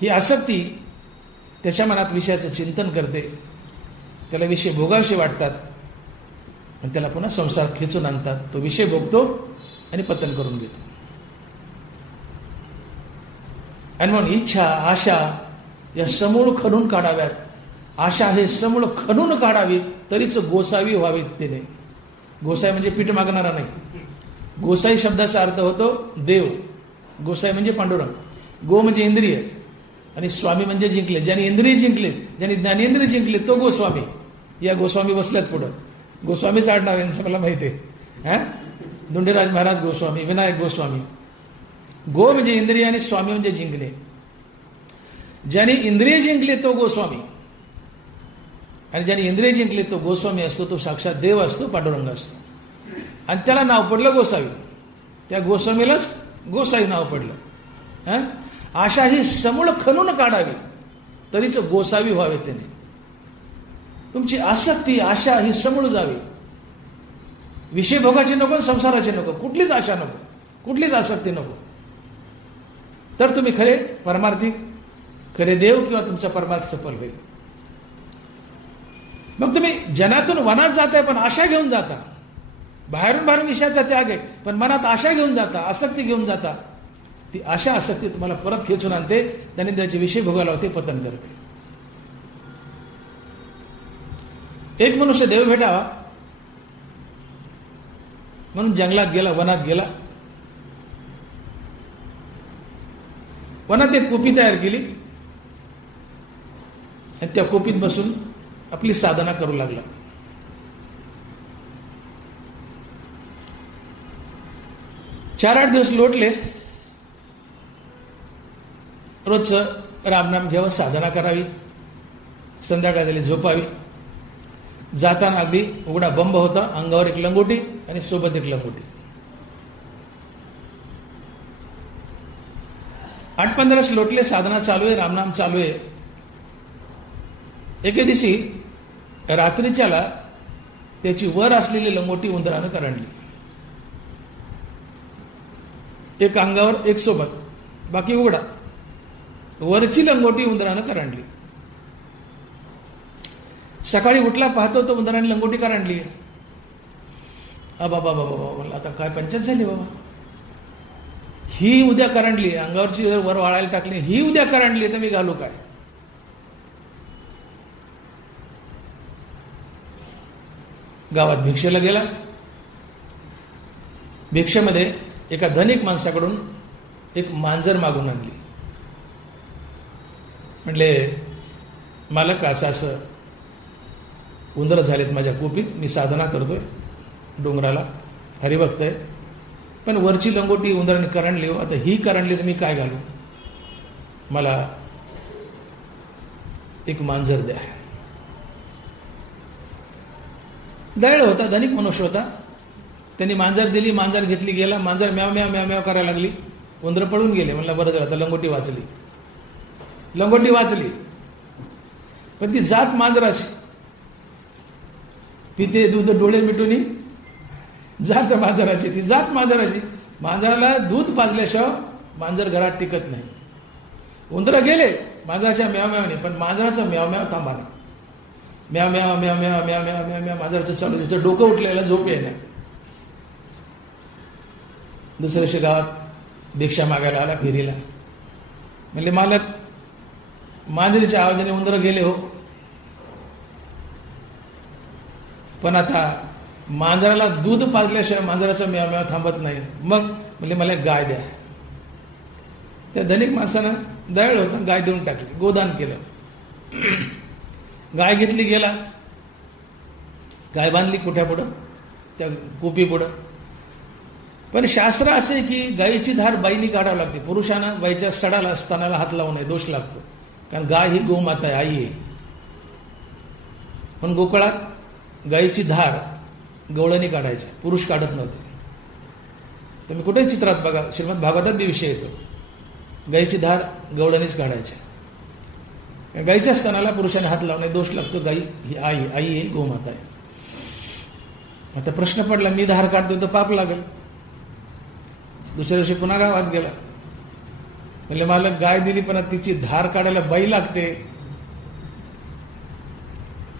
ही आसक्ती त्याच्या मनात विषयाचं चिंतन करते, त्याला विषय भोगावशे वाटतात, आणि त्याला पुन्हा संसार खेचून आणतात. तो विषय भोगतो आणि पतन करून घेतो. आणि म्हणून इच्छा, आशा या समूळ खणून काढाव्यात. आशा हे समूळ खणून काढावी, तरीच गोसावी व्हावीत. ते नाही, गोसाई म्हणजे पीठ मागणारा नाही. गोसाई शब्दाचा अर्थ होतो देव. गोसाई म्हणजे पांडुरंग. गो म्हणजे इंद्रिय, आणि स्वामी म्हणजे जिंकले. ज्यांनी इंद्रिय जिंकले, ज्यांनी ज्ञानेंद्रिय जिंकले, तो गोस्वामी. या गोस्वामी बसल्यात पुढं. गोस्वामीचं आडनाव यांचं मला माहिती आहे. धुंडीराज महाराज गोस्वामी, विनायक गोस्वामी. गो म्हणजे इंद्रिय आणि स्वामी म्हणजे जिंकणे. ज्यांनी इंद्रिय जिंकले तो गोस्वामी, आणि ज्यांनी इंद्रिय जिंकले तो गोस्वामी असतो. तो साक्षात देव असतो, पांडुरंग असतो, आणि त्याला नाव पडलं गोसावी. त्या गोस्वामीलाच गोसावी नाव पडलं. आशा ही समूळ खणून काढावी, तरीच गोसावी व्हावे. त्याने तुमची आसक्ती, आशा ही समूळ जावी. विषय भोगाची नको, संसाराची नको, कुठलीच आशा नको, कुठलीच आसक्ती नको. तर तुम्ही खरे परमार्थिक, खरे देव किंवा तुमचा परमार्थ सफल होईल. मग तुम्ही जनातून वनात जाताय, पण आशा घेऊन जाता. बाहेरून विषयाचा त्याग आहे, पण मनात आशा घेऊन जाता, आसक्ती घेऊन जाता. ती आशा, आसक्ती तुम्हाला परत खेचून आणते, त्याने त्याचे विषय भोगायला होते, पतन करते. एक मनुष्य देव भेटावा म्हणून जंगलात गेला, वनात गेला. वनात एक कोपी तयार केली, आणि त्या कोपीत बसून आपली साधना करू लागला. चार 8 दिवस लोटले. रोजचं रामनाम घ्यावं, साधना करावी, संध्याकाळ झाली झोपावी. जाताना अगदी उघडा बंब होता, अंगावर एक लंगोटी आणि सोबत एक लंगोटी. 8-15 लोटले, साधना चालू आहे, रामनाम चालू आहे. एके दिवशी रात्रीच्याला त्याची वर असलेली लंगोटी उंदरानं करंडली. एक अंगावर एक सोबत, बाकी उघडा. वरची लंगोटी उंदरानं करंडली. सकाळी उठला, पाहतो तो उंदराने लंगोटी करंडली. बाबा बाबा बाबा, आता काय पंचायत झाली बाबा. ही उद्या करंडली, अंगावरची जर वर वाळायला टाकली, ही उद्या करंडली तर मी घालू काय. गावात भिक्षेला गेला. भिक्षेमध्ये एका धनिक माणसाकडून एक मांजर मागून आणली. म्हणले, मालक असं असं उंदरं झालेत माझ्या कुपीत, मी साधना करतोय डोंगराला, हरिभक्त आहे, पण वरची लंगोटी उंदराने करंडली हो, आता ही करंडली तर मी काय घालू, मला एक मांजर द्या. दयाळू होता, धनिक मनुष्य होता. त्यांनी मांजर दिली, मांजर घेतली, गेला. मांजर म्याव म्याव म्याव म्याव करायला लागली. उंदरं पळून गेले. म्हणलं बरं झालं, आता लंगोटी वाचली. लंगोटी वाचली, पण ती जात मांजराची. पिते दूध डोळे मिटून जात मांजराची, ती जात मांजराची. मांजराला दूध पाजल्याशिवाय मांजर घरात टिकत नाही. उंदरं गेले मांजराच्या म्यावम्यावने, पण मांजराचा म्यावम्याव थांबा ना. म्याव म्याव म्याव म्याव म्याव म्याव म्याव म्याव मांजराचं चालू. तिचं डोकं उठलेलं, झोप येणार. दुसऱ्या दिवशी गावात भिक्षा मागायला आला फेरीला. म्हणले, मालक मांजरीच्या आवाजाने उंदरं गेले हो, पण आता मांजराला दूध पाजल्याशिवाय मांजराचा म्याव म्याव थांबत नाही. मग म्हणजे मला एक गाय द्या. त्या धनिक माणसानं, दयाळू होता, गाय देऊन टाकली, गोदान केलं. गाय घेतली, गेला. गाय बांधली कुठ्यापुढं, त्या कुपी पुढं. पण शास्त्र असं आहे की गायीची धार बाईनी काढावी लागते. पुरुषानं बाईच्या सडाला स्तनाला हात लावू नये, दोष लागतो. कारण गाय ही गोमाता आहे, आई आहे. पण गोकुळात गायीची धार गवळणी काढायची, पुरुष काढत नव्हते. तुम्ही कुठेच चित्रात बघा, श्रीमद भागवतात बी विषय येतो, गायीची धार गवळणीच काढायची. गायीच्या स्तनाला पुरुषाने हात लावणे, दोष लागतो. गायी ही आई आहे, गोमाता आहे. आता प्रश्न पडला, मी धार काढतो तर पाप लागेल. दुसऱ्या दिवशी पुन्हा गावात गेला. म्हणजे मला गाय दिली, पण तिची धार काढायला बाई लागते.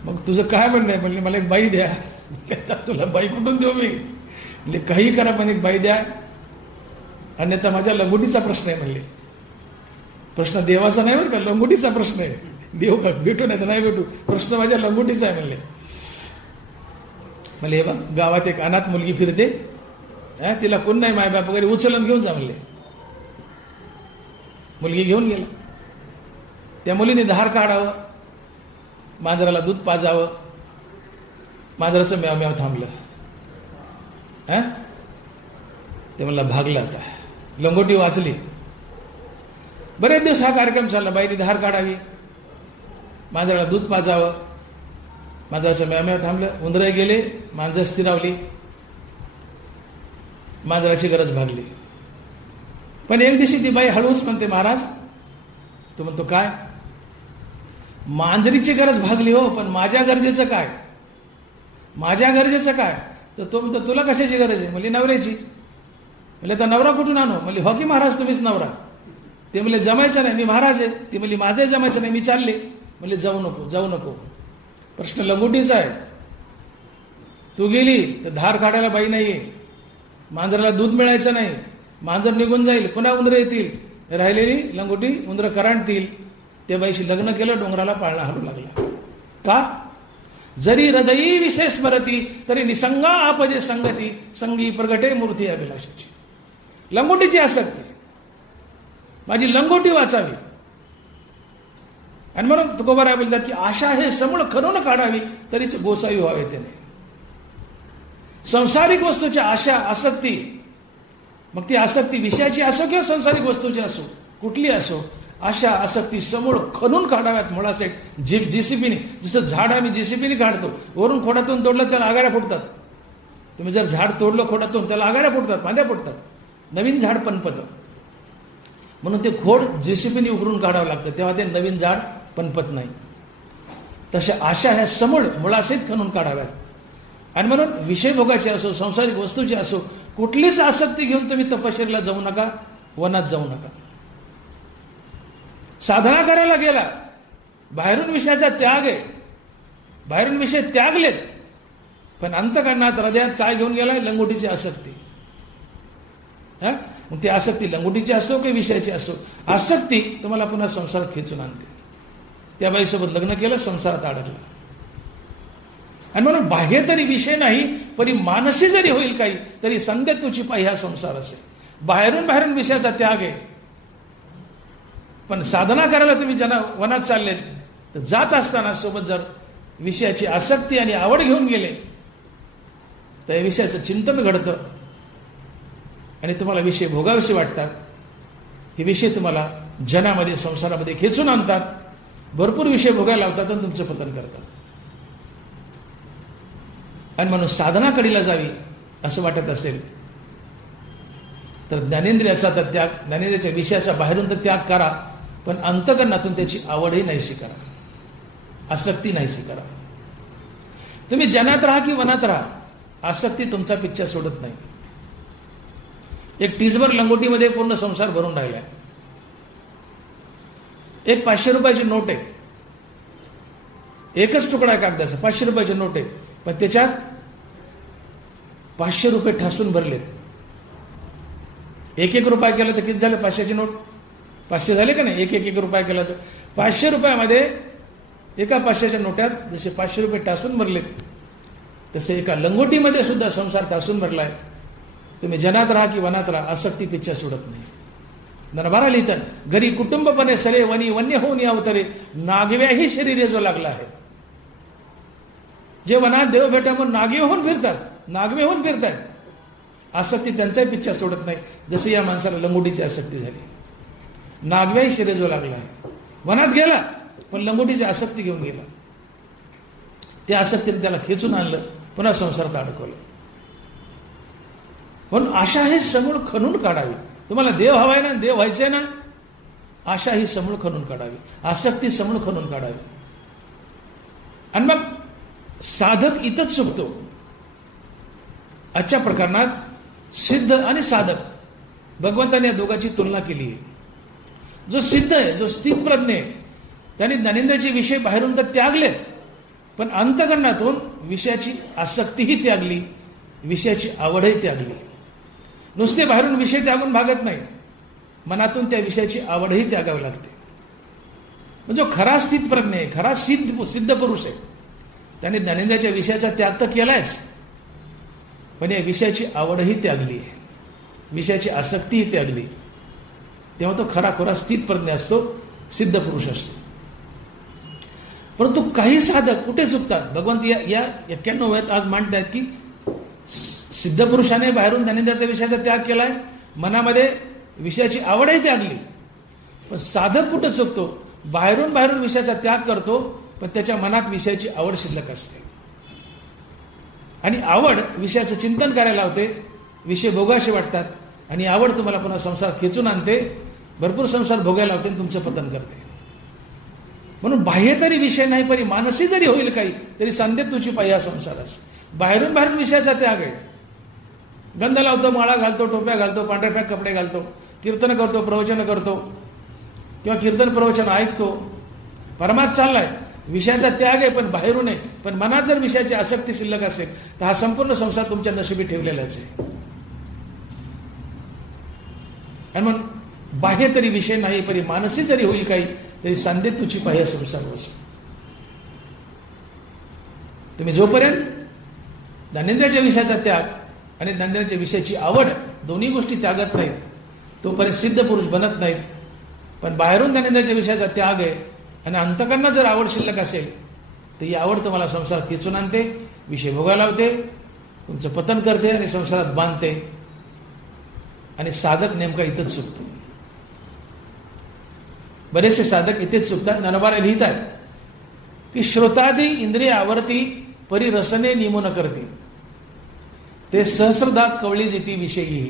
मग तुझं काय म्हणणं आहे? म्हणले, मला एक बाई द्या. तुला बाई कुठून देऊ मी? म्हणजे काही करा, पण एक बाई द्या, अन्यथा माझ्या लंगोटीचा प्रश्न आहे. म्हणले, प्रश्न देवाचा नाही बरं का, लंगोटीचा प्रश्न आहे. देव का भेटू नाही तर नाही भेटू, प्रश्न माझ्या लंगोटीचा आहे. म्हणले, हे बघ, गावात एक अनाथ मुलगी फिरते, तिला कोण नाही, मायबाप वगैरे, उचलून घेऊन जा. म्हणले, मुलगी घेऊन गेला. त्या मुलीने धार काढावं, मांजराला दूध पाजावं. मांजराचं म्याव म्याव थांबलं. ते म्हणला, भागला. आता लंगोटी वाचली. बरेच दिवस हा कार्यक्रम चालला. बाईने धार काढावी, मांजराला दूध पाजावं. मांजराचं म्याव म्याव थांबलं. उंदरं गेले, मांजर स्थिरावली. मांजराची गरज भागली. पण एक दिवशी ती बाई हळूच म्हणते, महाराज. तो म्हणतो, काय? मांजरीची गरज भागली हो, पण माझ्या गरजेचं काय? माझ्या गरजेचं काय? तर तो म्हणतो, तुला कशाची गरज आहे? म्हणजे नवऱ्याची. म्हणजे तर नवरा कुठून आणू? म्हणजे हो की महाराज, तुम्हीच नवरा. ते म्हणले, जमायचं नाही, मी महाराज आहे. ती म्हणली, माझं जमायचं नाही, मी चालले. म्हणजे जाऊ नको, जाऊ नको. प्रश्न लंगोटीचा आहे. तू गेली तर धार काढायला बाई नाहीये, मांजराला दूध मिळायचं नाही, मांजर निघून जाईल, पुन्हा उंदरं येतील, राहिलेली लंगोटी उंदरं करांडतील. त्या बाईशी लग्न केलं, डोंगराला पाळणा हलू लागला. का? जरी हृदयी विशेष स्मरती, तरी निसंगा आपजे संगती, संगी प्रगटे मूर्ती अभिलाषाची. लंगोटीची आसक्ती, माझी लंगोटी वाचावी. आणि म्हणून तुकोबाराय बोलतात की आशा हे समूळ खणून काढावी, तरीच गोसावी व्हावे त्याने. सांसारिक वस्तूची आशा, आसक्ती, मग ती आसक्ती विषयाची असो किंवा सांसारिक वस्तूची असो, कुठली असो, आशा आसक्ती समूळ खणून काढाव्यात. मुळासकट जेसीबीने, जसं झाड आम्ही जेसीबीने काढतो, वरून खोडातून तोडलं त्याला आगाऱ्या फुटतात. तुम्ही जर झाड तोडलं खोडातून, त्याला आगाऱ्या फुटतात, फांद्या फुटतात, नवीन झाड पनपतं. म्हणून ते खोड जेसीबीने उकरून काढावं लागतं, तेव्हा ते नवीन झाड पनपत नाही. तशा आशा ह्या समूळ मुळासहित खणून काढाव्यात. आणि म्हणून विषय भोगाचे असो, संसारिक वस्तूचे असो, कुठलीच आसक्ती घेऊन तुम्ही तपश्चर्येला जाऊ नका, वनात जाऊ नका. साधना करायला गेला, बाहेरून विषयाचा त्याग आहे, बाहेरून विषय त्यागलेत, पण अंतःकरणात हृदयात काय घेऊन गेलाय? लंगोटीची आसक्ती. मग ती आसक्ती लंगोटीची असो की विषयाची असो, आसक्ती तुम्हाला पुन्हा संसारात खेचून आणते. त्या बाईसोबत लग्न केलं, संसारात अडकलं. आणि म्हणून बाह्य तरी विषय नाही, परी मानसी जरी होईल काही, तरी संध्या तुझी पाही हा संसार असेल. बाहेरून विषयाचा त्याग आहे, पण साधना करायला तुम्ही ज्यांना वनात चाललेत, तर जात असताना सोबत जर विषयाची आसक्ती आणि आवड घेऊन गेले, तर या विषयाचं चिंतन घडतं आणि तुम्हाला विषय भोगाविषयी वाटतात. हे विषय तुम्हाला जनामध्ये, संसारामध्ये खेचून आणतात, भरपूर विषय भोगायला लावतात आणि तुमचं पतन करतात. आणि म्हणून साधना कडीला जावी असं वाटत असेल तर ज्ञानेंद्रियाचा तर त्याग, ज्ञानेंद्रियाच्या विषयाचा बाहेरून तर त्याग करा, पण अंतःकरणातून त्याची आवडही नाहीशी करा, आसक्ती नाहीशी करा. तुम्ही जनात राहा की वनात राहा, आसक्ती तुमचा पिच्छा सोडत नाही. एक टीसभर लंगोटीमध्ये पूर्ण संसार भरून राहिलाय. एक 500 रुपयाची नोट आहे, एकच तुकडा आहे कागदाचा, 500 रुपयाची नोट आहे, पण त्याच्यात 500 रुपये ठासून भरलेत. एक रुपया केला तर किती झालं? 500ची नोट 500 झाले का नाही? एक रुपया केला तर 500 रुपयामध्ये एका 500च्या नोट्यात जसे 500 रुपये ठासून भरलेत, तसे एका लंगोटीमध्ये सुद्धा संसार ठासून भरलाय. तुम्ही जनात राहा की वनात राहा, आसक्ती पिच्छा सोडत नाही. नरभारा लिहितात, घरी कुटुंबपणे सरे वनी वन्य होऊन अवतरे, नागव्याही शरीरे जो लागला आहे. जे वनात देव भेटा म्हणून नागे होऊन फिरतात, नागवे होऊन फिरतात, आसक्ती त्यांचाही पिच्छा सोडत नाही. जसे या माणसाला लंगोटीची आसक्ती झाली, नागव्याही शरीर जो लागला आहे. वनात गेला पण लंगोटीची आसक्ती घेऊन गेला, त्या आसक्तीने त्याला खेचून आणलं, पुन्हा संसारात अडकवलं. म्हणून आशा हे समूळ खणून काढावी. तुम्हाला देव हवाय ना, देव व्हायचंय ना, आशा ही समूळ खणून काढावी, आसक्ती समूळ खणून काढावी. आणि मग साधक इथंच चुकतो. आजच्या प्रकरणात सिद्ध आणि साधक, भगवंताने या दोघांची तुलना केली आहे. जो सिद्ध आहे, जो स्थित प्रज्ञ आहे, त्याने ज्ञानेंद्रियाचे विषय बाहेरून तर त्यागले, पण अंतःकरणातून विषयाची आसक्तीही त्यागली, विषयाची आवडही त्यागली. नुसते बाहेरून विषय त्यागून भागत नाही, मनातून त्या विषयाची आवडही त्यागावी लागते. जो खरा स्थित प्रज्ञ आहे, खरा सिद्ध पुरुष आहे, त्याने ज्ञानेंद्रियाच्या विषयाचा त्याग तर केलायच, पण या विषयाची आवडही त्यागली आहे, विषयाची आसक्तीही त्यागली. तेव्हा तो खरा स्थित प्रज्ञ असतो, सिद्ध पुरुष असतो. परंतु काही साधक कुठे चुकतात? भगवंत या 91 वयात आज मांडतायत की सिद्ध पुरुषाने बाहेरून ज्ञानेंद्रियाच्या विषयाचा त्याग केलाय, मनामध्ये विषयाची आवडही त्यागली. पण साधक कुठे चुकतो? बाहेरून विषयाचा त्याग करतो, पण त्याच्या मनात विषयाची आवड शिल्लक असते. आणि आवड विषयाचं चिंतन करायला होते, विषय भोगाशे वाटतात, आणि आवड तुम्हाला पुन्हा संसार खेचून आणते, भरपूर संसार भोगायला होते, तुमचं पतन करते. म्हणून बाह्य तरी विषय नाही, पण मानसी जरी होईल काही, तरी संध्येत तुझी पाही हा संसारास. बाहेरून विषयाचा त्याग आहे. गंध लावतो, माळा घालतो, टोप्या घालतो, पांढऱ्या कपडे घालतो, कीर्तन करतो, प्रवचन करतो, किंवा कीर्तन प्रवचन ऐकतो, परमात चाललाय, विषयाचा त्याग आहे पण बाहेरून आहे. पण मनात जर विषयाची आसक्ती शिल्लक असेल तर हा संपूर्ण संसार तुमच्या नशिबी ठेवलेलाच आहे. आणि म्हणून बाह्य तरी विषय नाही, पण मानसी जरी होईल काही, तरी संध्येत तुझी पाही संसार असेल. तुम्ही जोपर्यंत ज्ञानेंद्रियाच्या विषयाचा त्याग आणि ज्ञानेंद्रियाच्या विषयाची आवड दोन्ही गोष्टी त्यागत नाहीत, तोपर्यंत सिद्ध पुरुष बनत नाहीत. पण बाहेरून ज्ञानेंद्रियाच्या विषयाचा त्याग आहे आणि अंतःकरणात जर आवड शिल्लक असेल तर ही आवड तुम्हाला संसार खेचून आणते, विषय भोगायला लावते, तुमचं पतन करते आणि संसारात बांधते. आणि साधक नेमका इथंच चुकतो. बरेचसे साधक इथेच चुकतात. ज्ञानोबाने लिहित आहेत की श्रोतादी इंद्रिय आवर्ती परी रसने निमून करते, ते सहस्रदा कवळी जिती विषयी.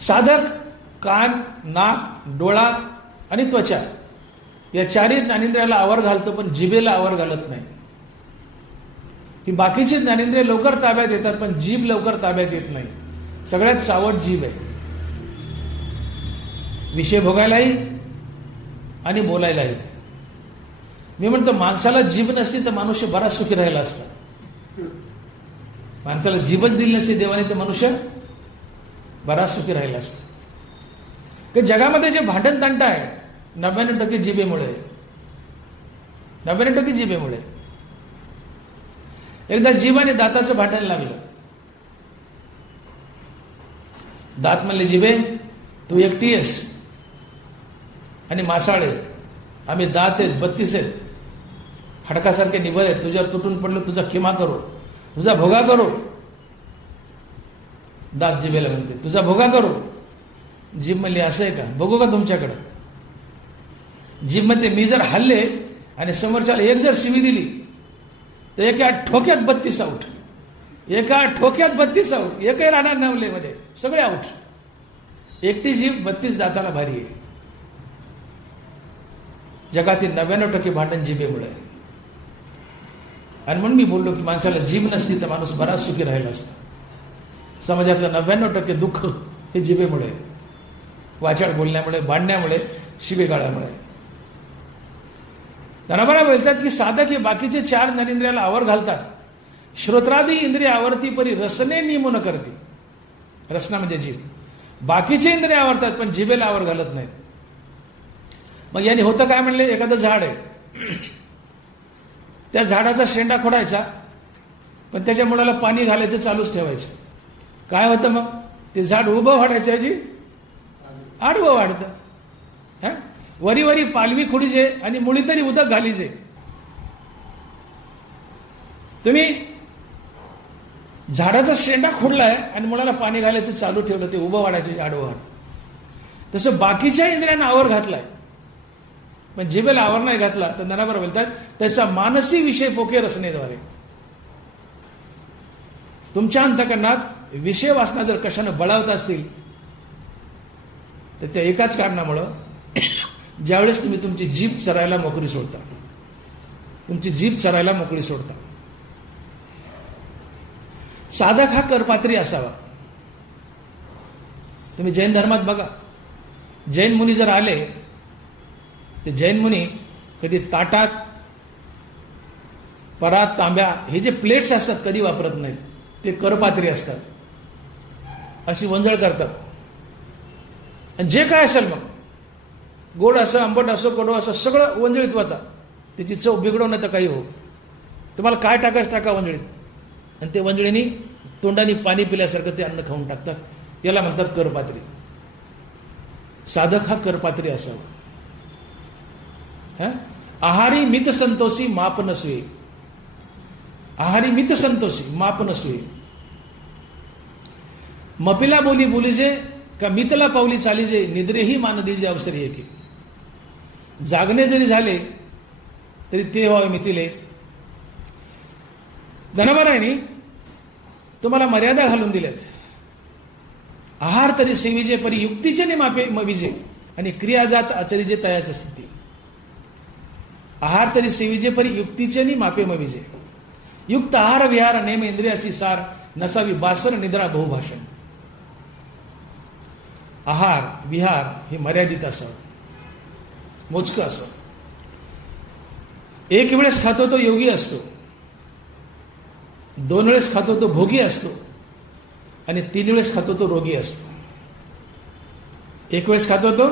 साधक कान, नाक, डोळा आणि त्वचा या चारही ज्ञानेंद्रियाला आवर घालतो, पण जिभेला आवर घालत नाही. ही बाकीची ज्ञानेंद्रिय लवकर ताब्यात येतात, पण जीभ लवकर ताब्यात येत नाही. सगळ्यात चावट जीभ आहे, विषय भोगायलाही आणि बोलायलाही. मी म्हणतो माणसाला जीभ नसती तर मनुष्य बराच सुखी राहिला असता. माणसाला जीभच दिली नसती देवाने तर मनुष्य बराच सुखी राहिला असता. की जगामध्ये जे भांडण तंटा आहे 99% जिभेमुळे, 99% जिभेमुळे. एकदा जीभ आणि दाताचं भांडण लागलं. दात म्हणले जिभे तू एकटी आहेस आणि मासाळे, आम्ही दात आहेत 32 आहेत, हाडकासारखे निभर आहेत, तुझ्यावर तुटून पडलो तुझा खिमा करू, तुझा भोगा करू. दात जिभेला म्हणते तुझा भोगा करू. जीभ म्हणली असं आहे का, बघू का तुमच्याकडं. जीभ म्हणते मी जर हल्ले आणि समोरच्याला एक जर शिवी दिली तर एका ठोक्यात 32 आऊट, एका ठोक्यात 32 आऊट, एकही राहणार नवले मध्ये, सगळे आऊट. एकटी जीभ 32 दाताला भारी आहे. जगातील 99% भांडण जिभेमुळे. आणि म्हणून मी बोललो की माणसाला जीभ नसती तर माणूस बराच सुखी राहिला असता. समाजातलं 99% दुःख हे जिभेमुळे, वाचाळ बोलण्यामुळे, भांडण्यामुळे, शिवेगाळ्यामुळे. धनाबारा बोलतात की साधक हे बाकीचे 4 ज्ञानेंद्रियाला आवर घालतात. श्रोत्रादी इंद्रिय आवरती परी रसने नियमन करते. रसना म्हणजे जीभ. बाकीचे इंद्रिय आवरतात पण जिभेला आवर घालत नाही. मग याने होतं काय म्हणले, एखादं झाड आहे, त्या झाडाचा शेंडा खोडायचा पण त्याच्या मुळाला पाणी घालायचं चालूच ठेवायचं. काय होतं मग, ते झाड उभं वाढायचं याची आडवं वाढतं. वरी वरी पालवी खोडीचे आणि मुळी तरी उदक घालीचे. तुम्ही झाडाचा शेंडा खोडलाय आणि मुळाला पाणी घालायचं चालू ठेवलं, ते उभं वाढायचं आडवं वाढ. तसं बाकीच्या इंद्रियांना आवर घातलाय पण जिभेला आवर नाही घातला तर ज्ञानाबारा बोलतात त्याचा मानसी विषय पोके रचनेद्वारे. तुमच्या अंतःकरणात विषय वासना जर कशानं बळावत असतील तर त्या एकाच कारणामुळं ज्यावेळेस तुम्ही तुमची जीभ चरायला मोकळी सोडता, तुमची जीभ चरायला मोकळी सोडता. साधक हा करपात्री असावा. तुम्ही जैन धर्मात बघा, जैन मुनी जर आले ते जैन मुनी कधी ताटात, परात, तांब्या हे जे प्लेट्स असतात कधी वापरत नाहीत. ते करपात्री असतात, अशी वंजळ करतात. आणि जे काय असेल मग, गोड असं, आंबट असो, कडू असं, सगळं वंजळीत वाता. त्याची चव बिघडव नाही तर काही हो, तुम्हाला काय टाकायचं टाका वंजळीत. आणि ते वंजळीनी तोंडाने पाणी पिल्यासारखं ते अन्न खाऊन टाकतात. याला म्हणतात करपात्री. साधक हा करपात्री असावा. आहारी मित संतोषी माप नसवे. आहारी मित संतोषी माप नसवे. मपिला बोली बोलीजे का मितला पावली चालीजे, निद्रेही मान दीजे अवसर एके. जागणे जरी झाले तरी ते व्हावे मितीले. धनबारायनी तुम्हाला मर्यादा घालून दिल्यात. आहार तरी सेविजे परी युक्तीचे ने मापे मविजे, आणि क्रियाजात आचरिजे तयाच स्थिती. आहार तरी सेविजे परी युक्तीचे नि मापे मविजे. युक्त आहार विहार नेम इंद्रियासी सार, नसावी बासर निद्रा बहुभाषण. आहार विहार हे मर्यादित असावं, मोजकं असावं. एक वेळेस खातो तो योगी असतो, 2 वेळेस खातो तो भोगी असतो, आणि 3 वेळेस खातो तो रोगी असतो. 1 वेळेस खातो तो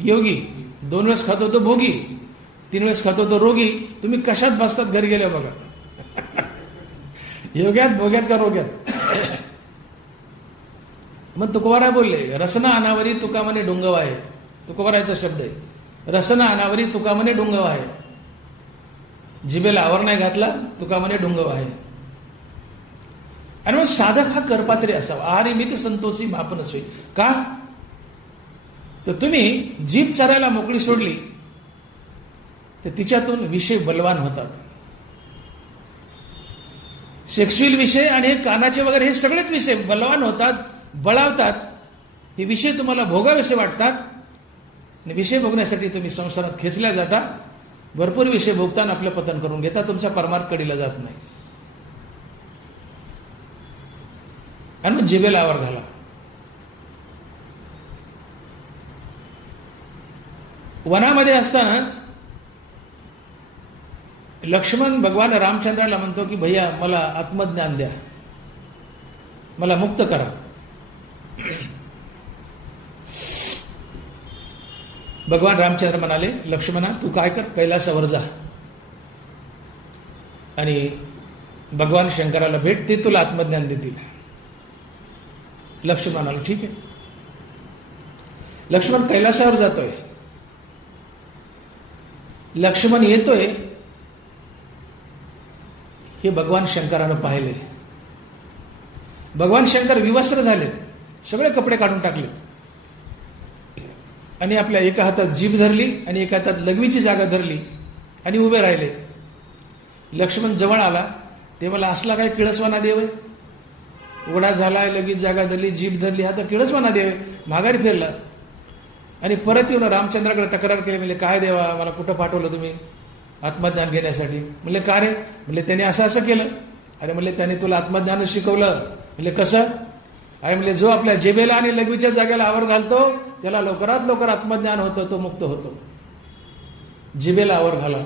योगी, 2 वेळेस खातो तो भोगी, 3 वेळेस खातो तो रोगी. तुम्ही कशात बसतात घरी गेल्या बघा, योग्यात, भोग्यात का रोग्यात. मग तुकोबाराय बोलले, रसना अनावरी तुका म्हणे डोंगव आहे. तुकोबारायचा शब्द आहे, रसना अनावरी तुका म्हणे डोंगव आहे. जिभेला आवर नाही घातला तुका म्हणे डोंगव आहे. आणि मग साधक हा करपात्री असावा. आहारी मित संतोषी माप नसवे. का तर तुम्ही जीभ चरायला मोकळी सोडली तर तिच्यातून विषय बलवान होतात. सेक्स्युअल विषय आणि हे कानाचे वगैरे हे सगळेच विषय बलवान होतात, बळावतात. हे विषय तुम्हाला भोगावेसे वाटतात. आणि विषय भोगण्यासाठी तुम्ही संसारात खेचल्या जाता, भरपूर विषय भोगताना आपलं पतन करून घेता, तुमचा परमार्थ कडीला जात नाही. आणि मग जिभेला आवर घाला. वनामध्ये असताना लक्ष्मण भगवान रामचंद्राला म्हणतो की भैया मला आत्मज्ञान द्या, मला मुक्त करा. भगवान रामचंद्र म्हणाले, लक्ष्मणा तू काय कर, कैलासावर जा आणि भगवान शंकराला भेट, ते तुला आत्मज्ञान देतील. लक्ष्मण म्हणाला ठीक आहे. लक्ष्मण कैलासावर जातोय. लक्ष्मण येतोय हे भगवान शंकरानं पाहिले. भगवान शंकर विवस्त्र झाले, सगळे कपडे काढून टाकले आणि आपल्या एका हातात जीभ धरली आणि एका हातात लघवीची जागा धरली आणि उभे राहिले. लक्ष्मण जवळ आला ते मला असला काय किळसवाना देव आहे, उघडा झालाय, लगेच जागा धरली, जीभ धरली, हा तर किळसवाना देव आहे. माघारी फिरला आणि परत येऊन रामचंद्राकडे तक्रार केली. म्हणजे काय देवा, मला कुठं पाठवलं तुम्ही आत्मज्ञान घेण्यासाठी? म्हणले का रे? म्हणले त्याने असं असं केलं. अरे म्हणले त्याने तुला आत्मज्ञान शिकवलं? म्हणजे कसं? अरे म्हणजे जो आपल्या जिभेला आणि लघवीच्या जागेला आवर घालतो त्याला लवकरात लवकर आत्मज्ञान होतं, तो मुक्त होतो. जिभेला आवर घाला,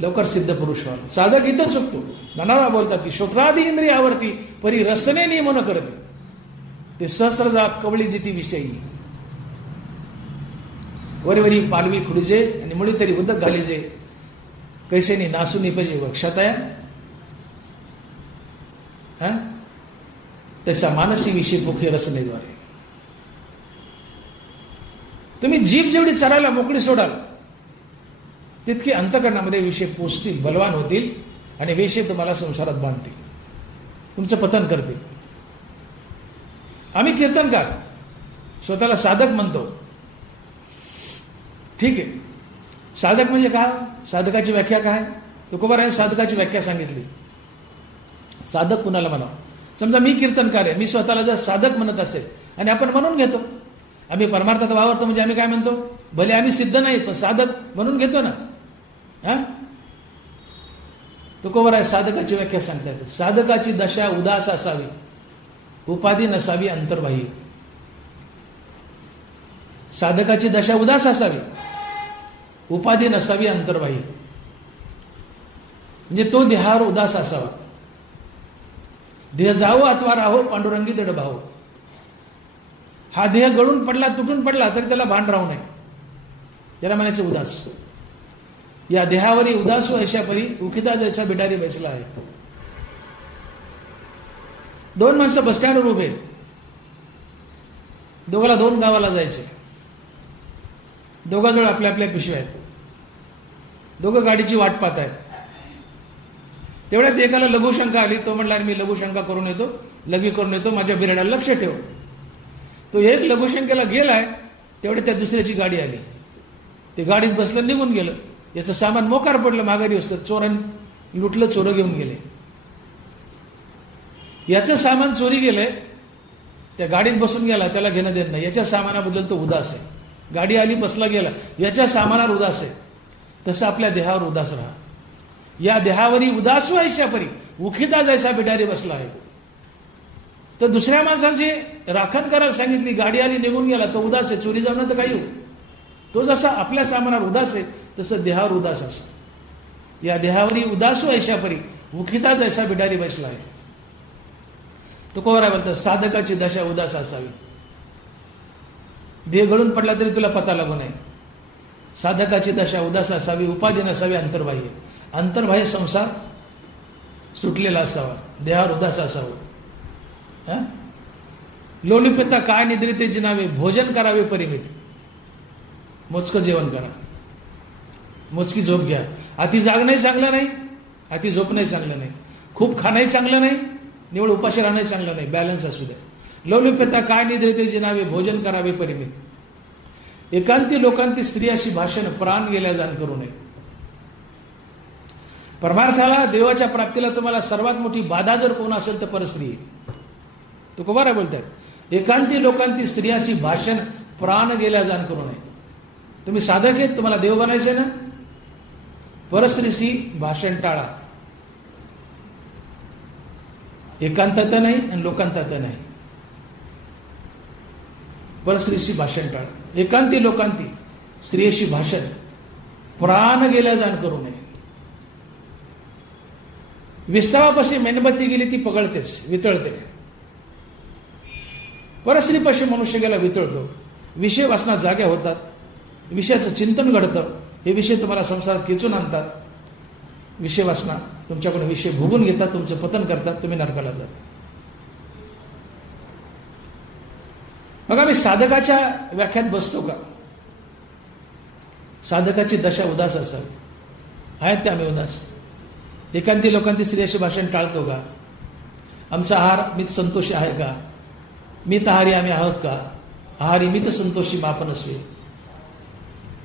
लवकर सिद्ध पुरुष व्हाल. साधक इथं चुकतो. नानाबा बोलतात की श्रोत्रादी इंद्रियावरती परी रसने नियमन करते, ते सहस्रजा कवळी जिती विषयी वरवरी पालवी खुडजे आणि मुळी तरी उदक घालीजे, कैसेनी नासू निपजे वक्षातया. त्याचा मानसी विषय मुख्य रसनेद्वारे. तुम्ही जीभ जेवढी चरायला मोकळी सोडाल तितके अंतकरणामध्ये विषय पोचतील, बलवान होतील आणि विषय तुम्हाला संसारात बांधतील, तुमचं पतन करतील. आम्ही कीर्तनकार स्वतःला साधक म्हणतो. ठीक आहे, साधक म्हणजे काय? साधकाची व्याख्या काय? तुकोबाराने साधकाची व्याख्या सांगितली. साधक कुणाला म्हणा? समजा मी कीर्तनकार आहे, मी स्वतःला जर साधक म्हणत असेल आणि आपण म्हणून घेतो, आम्ही परमार्थात वावरतो म्हणजे आम्ही काय म्हणतो? भले आम्ही सिद्ध नाही पण साधक म्हणून घेतो ना. तुकोबाराय साधकाची व्याख्या सांगतात. साधकाची दशा उदास असावी, उपाधी नसावी अंतर्बाह्य. साधकाची दशा उदास असावी, उपाधी नसावी अंतर्बाह्य. म्हणजे तो देहावर उदास असावा. देह जावो अथवा राहो पांडुरंगी दड भाव. हा देह गळून पडला, तुटून पडला तरी त्याला भान राहू नये, याला म्हणायचं उदास. या देहावरी उदासू अशा परी उखिता जैसा बिटारी बसला आहे. दोन माणसं बस स्टँडवर उभे, दोघाला दोन गावाला जायचे, दोघाजवळ आपल्या आपल्या पिशव्या आहेत, दोघं गाडीची वाट पाहत आहेत. तेवढ्यात एकाला लघुशंका आली. तो म्हणला मी लघुशंका करून येतो, लघवी करून येतो, माझ्या बिराड्याला लक्ष ठेव. तो एक लघुशंकेला गेलाय, तेवढ्या त्या दुसऱ्याची गाडी आली. ते गाडीत बसलं, निघून गेलं. याचं सामान मोकार पडलं माघारी असतं. चोरांनी लुटलं, चोरं घेऊन गेले. याचं सामान चोरी गेलंय, त्या गाडीत बसून गेला, त्याला घेणं देत नाही. याच्या सामानाबद्दल तो उदास आहे. गाडी आली, बसला गेला, याच्या सामानावर उदास आहे. तसं आपल्या देहावर उदास राहा. या देहावरी उदास व्हायच्या परी उखिता जैसा बिडारी बसला आहे. तर दुसऱ्या माणसाची राखण करायला सांगितली, गाडी आली, निघून गेला, तो उदास आहे. चोरी जाऊन तर काही हो. तो जसा आपल्या सामानावर उदास आहे तसं देहावर उदास असा. या देहावरी उदास व्हायच्या परी उखिता जैसा बिडारी बसला आहे. तो कोवरा बोलतो साधकाची दशा उदास असावी. देह गळून पडला तरी तुला पता लागू नये. साधकाची दशा उदास असावी, उपाधी नसावी अंतर्बाह्य. अंतर्बाह्य संसार सुटलेला असावा, देहावर उदास असावं. लोलुपिता काय निद्रिते जिनावे, भोजन करावे परिमित. मोजकं जेवण करा, मोजकी झोप घ्या. अति जागणंही चांगलं नाही, अति झोपणंही चांगलं नाही, खूप खाणंही चांगलं नाही, निवड उपाशी राहणंही चांगलं नाही. बॅलन्स असू द्या. लोलुपिता काय निद्रिते जिनावे, भोजन करावे परिमित. एकांती लोकांती स्त्रियाशी भाषण, प्राण गेल्या जाण करू नये. परमार्थाला, देवाच्या प्राप्तीला तुम्हाला सर्वात मोठी बाधा जर कोण असेल तर परस्त्री आहे. तुकोबारा बोलतात एकांती लोकांती स्त्रियाशी भाषण, प्राण गेला जाण करू नये. तुम्ही साधक आहेत, तुम्हाला देव बनायचे ना, परस्त्रीशी भाषण टाळा. एकांतात नाही आणि लोकांतात नाही. परस्त्रीशी भाषण टाळा. एकांती लोकांती स्त्रियेशी भाषण, प्राण गेला जाण करू नये. विस्तवापाशी मेणबत्ती गेली ती पगळतेच, वितळते. परस्त्रीपाशी मनुष्य गेला वितळतो. विषय वासना जाग्या होतात, विषयाचं चिंतन घडतं. हे विषय तुम्हाला संसारात खेचून आणतात. विषय वासना तुमच्याकडून विषय भोगून घेतात, तुमचं पतन करतात, तुम्ही नरकाला जाता. मग आम्ही साधकाच्या व्याख्यात बसतो का? साधकाची दशा उदास असावी. आहेत ते आम्ही उदास. एकांती लोकांती स्त्रियाशी भाषण टाळतो का? आमचा आहार मित संतोषी आहे का? मित आहारी आम्ही आहोत का? आहारी मित संतोषी मापन असवे.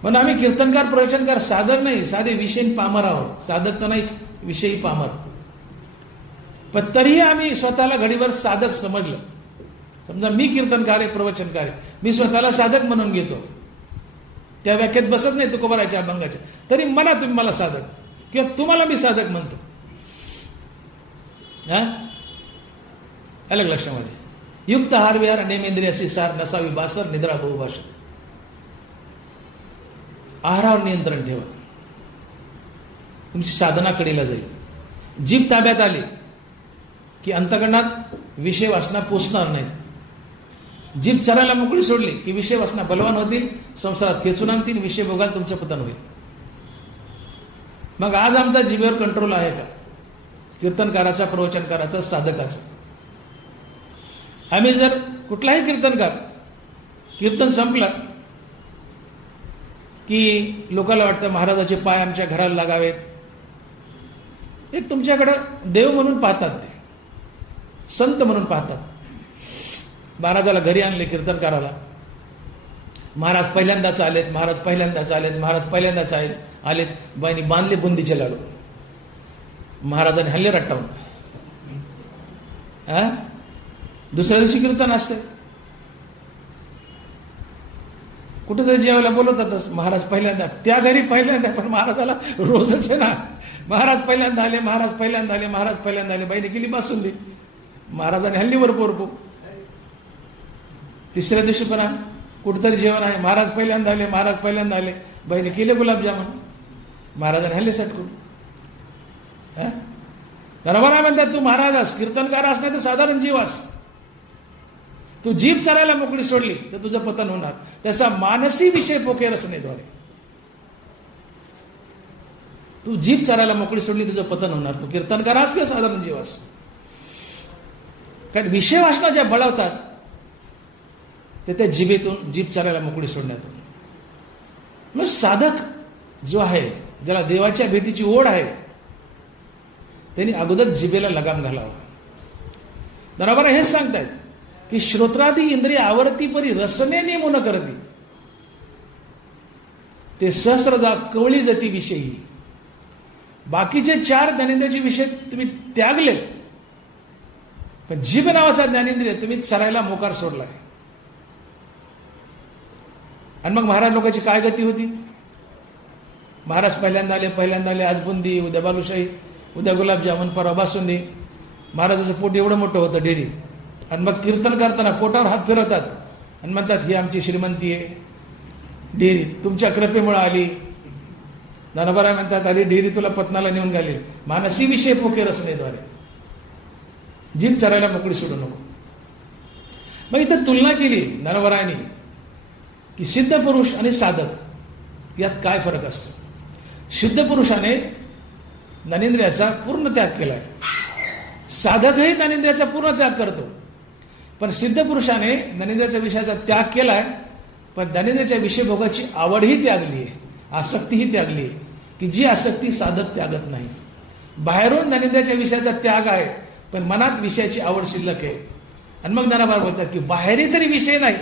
म्हणून आम्ही कीर्तनकार, प्रवचनकार साधक नाही, साधे विषयी पामर आहोत. साधक तर नाहीच, विषयी पामर. पण तरीही आम्ही स्वतःला घडीवर साधक समजलं. समजा मी कीर्तनकार आहे, प्रवचनकार आहे, मी स्वतःला साधक म्हणून घेतो. त्या व्याख्यात बसत नाही तुकोबाराच्या अभंगाच्या, तरी म्हणा तुम्ही मला साधक, किंवा तुम्हाला मी साधक म्हणतो. अलग लक्षामध्ये युक्त आहार विहार नेमेंद्रियासी सार नसावी बासर निद्रा बहुभाषा. आहारावर नियंत्रण ठेवा, तुमची साधना कडेला जाईल. जीभ ताब्यात आली की अंतकरणात विषय वासना पोचणार नाहीत. जीभ चरायला मोकळी सोडली की विषय वासना बलवान होतील, संसारात खेचून आणतील, विषय भोगाल तुमचं पतन होईल. मग आज आमचा जिभेवर कंट्रोल आहे का? कीर्तनकाराचा, प्रवचनकाराचा, साधकाचा. आम्ही जर कुठलाही कीर्तनकार, कीर्तन संपलं की लोकांना वाटतं महाराजाचे पाय आमच्या घराला लागावेत. एक तुमच्याकडे देव म्हणून पाहतात, ते संत म्हणून पाहतात. महाराजाला घरी आणले कीर्तनकाराला, महाराज पहिल्यांदाच आलेत, महाराज पहिल्यांदाच आलेत, महाराज पहिल्यांदाच आलेत. बाईनी बांधले बुंदीचे लाडू, महाराजांनी हल्ले रट्टावून. दुसऱ्या दिवशी कीर्तन असते, कुठेतरी जेवायला बोलवतातच. महाराज पहिल्यांदा, त्या घरी पहिल्यांदा, पण महाराजाला रोजच आहे ना. महाराज पहिल्यांदा आले, महाराज पहिल्यांदा आले, महाराज पहिल्यांदा आले. बाईने केली बासुंदी, महाराजांनी हल्ली वरपू. तिसऱ्या दिवशी पण कुठेतरी जेवण आहे, महाराज पहिल्यांदा आले, महाराज पहिल्यांदा आले. बाईने केले गुलाबजामुन, महाराजांनी हल्ले सटकून. बरोबर आहे म्हणतात, तू महाराजास, कीर्तनकार असणार तर साधारण जीवास. तू जीभ चरायला मोकळी सोडली तर तुझं पतन होणार. त्याचा मानसी विषय पोके रचनेद्वारे. तू जीभ चरायला मोकळी सोडली तुझं पतन होणार. तू कीर्तनकार असं किंवा साधारण जीवास. कारण विषय वासना ज्या बळवतात ते त्या जिभेतून, जीभ चरायला मोकळी सोडण्यातून. मग साधक जो आहे, ज्याला देवाच्या भेटीची ओढ आहे, त्यांनी अगोदर जिभेला लगाम घालावा. बरोबर हेच सांगतायत की श्रोत्रादी इंद्रिय आवर्ती परी रसने नेमू न करती, ते सहस्रजा कवळी जती विषयी. बाकीचे 4 ज्ञानेंद्रियाचे विषय तुम्ही त्यागले, पण जीभ नावाचा ज्ञानेंद्रिय तुम्ही चरायला मोकार सोडलाय. आणि मग महाराज लोकांची काय गती होती? महाराज पहिल्यांदा आले, आज बुंदी, उद्या बालुशाही, उद्या गुलाबजामुन, परवा बासुंदी. महाराजाचं पोट एवढं मोठं होतं डेअरी. आणि मग कीर्तन करताना पोटावर हात फिरवतात आणि म्हणतात ही आमची श्रीमंती आहे, डेअरी तुमच्या कृपेमुळे आली. दानोबा म्हणतात आली डेअरी तुला पत्नाला नेऊन घालील. मानसी विषय पोके रचनेद्वारे. जीभ चरायला मोकळी सोडू नको. मग इथं तुलना केली दानोबरायांनी की सिद्ध पुरुष आणि साधक यात काय फरक असतो. सिद्ध पुरुषाने ज्ञानेंद्रियाचा पूर्ण त्याग केलाय. साधकही ज्ञानेंद्रियाचा पूर्ण त्याग करतो, पण सिद्ध पुरुषाने ज्ञानेंद्रियाच्या विषयाचा त्याग केलाय, पण ज्ञानेंद्रियाच्या विषय भोगाची आवडही त्यागली आहे, आसक्तीही त्यागली आहे, की जी आसक्ती साधक त्यागत नाही. बाहेरून ज्ञानेंद्रियाच्या विषयाचा त्याग आहे, पण मनात विषयाची आवड शिल्लक आहे. आणि मग ज्ञानाबार बोलतात की बाहेरी तरी विषय नाही,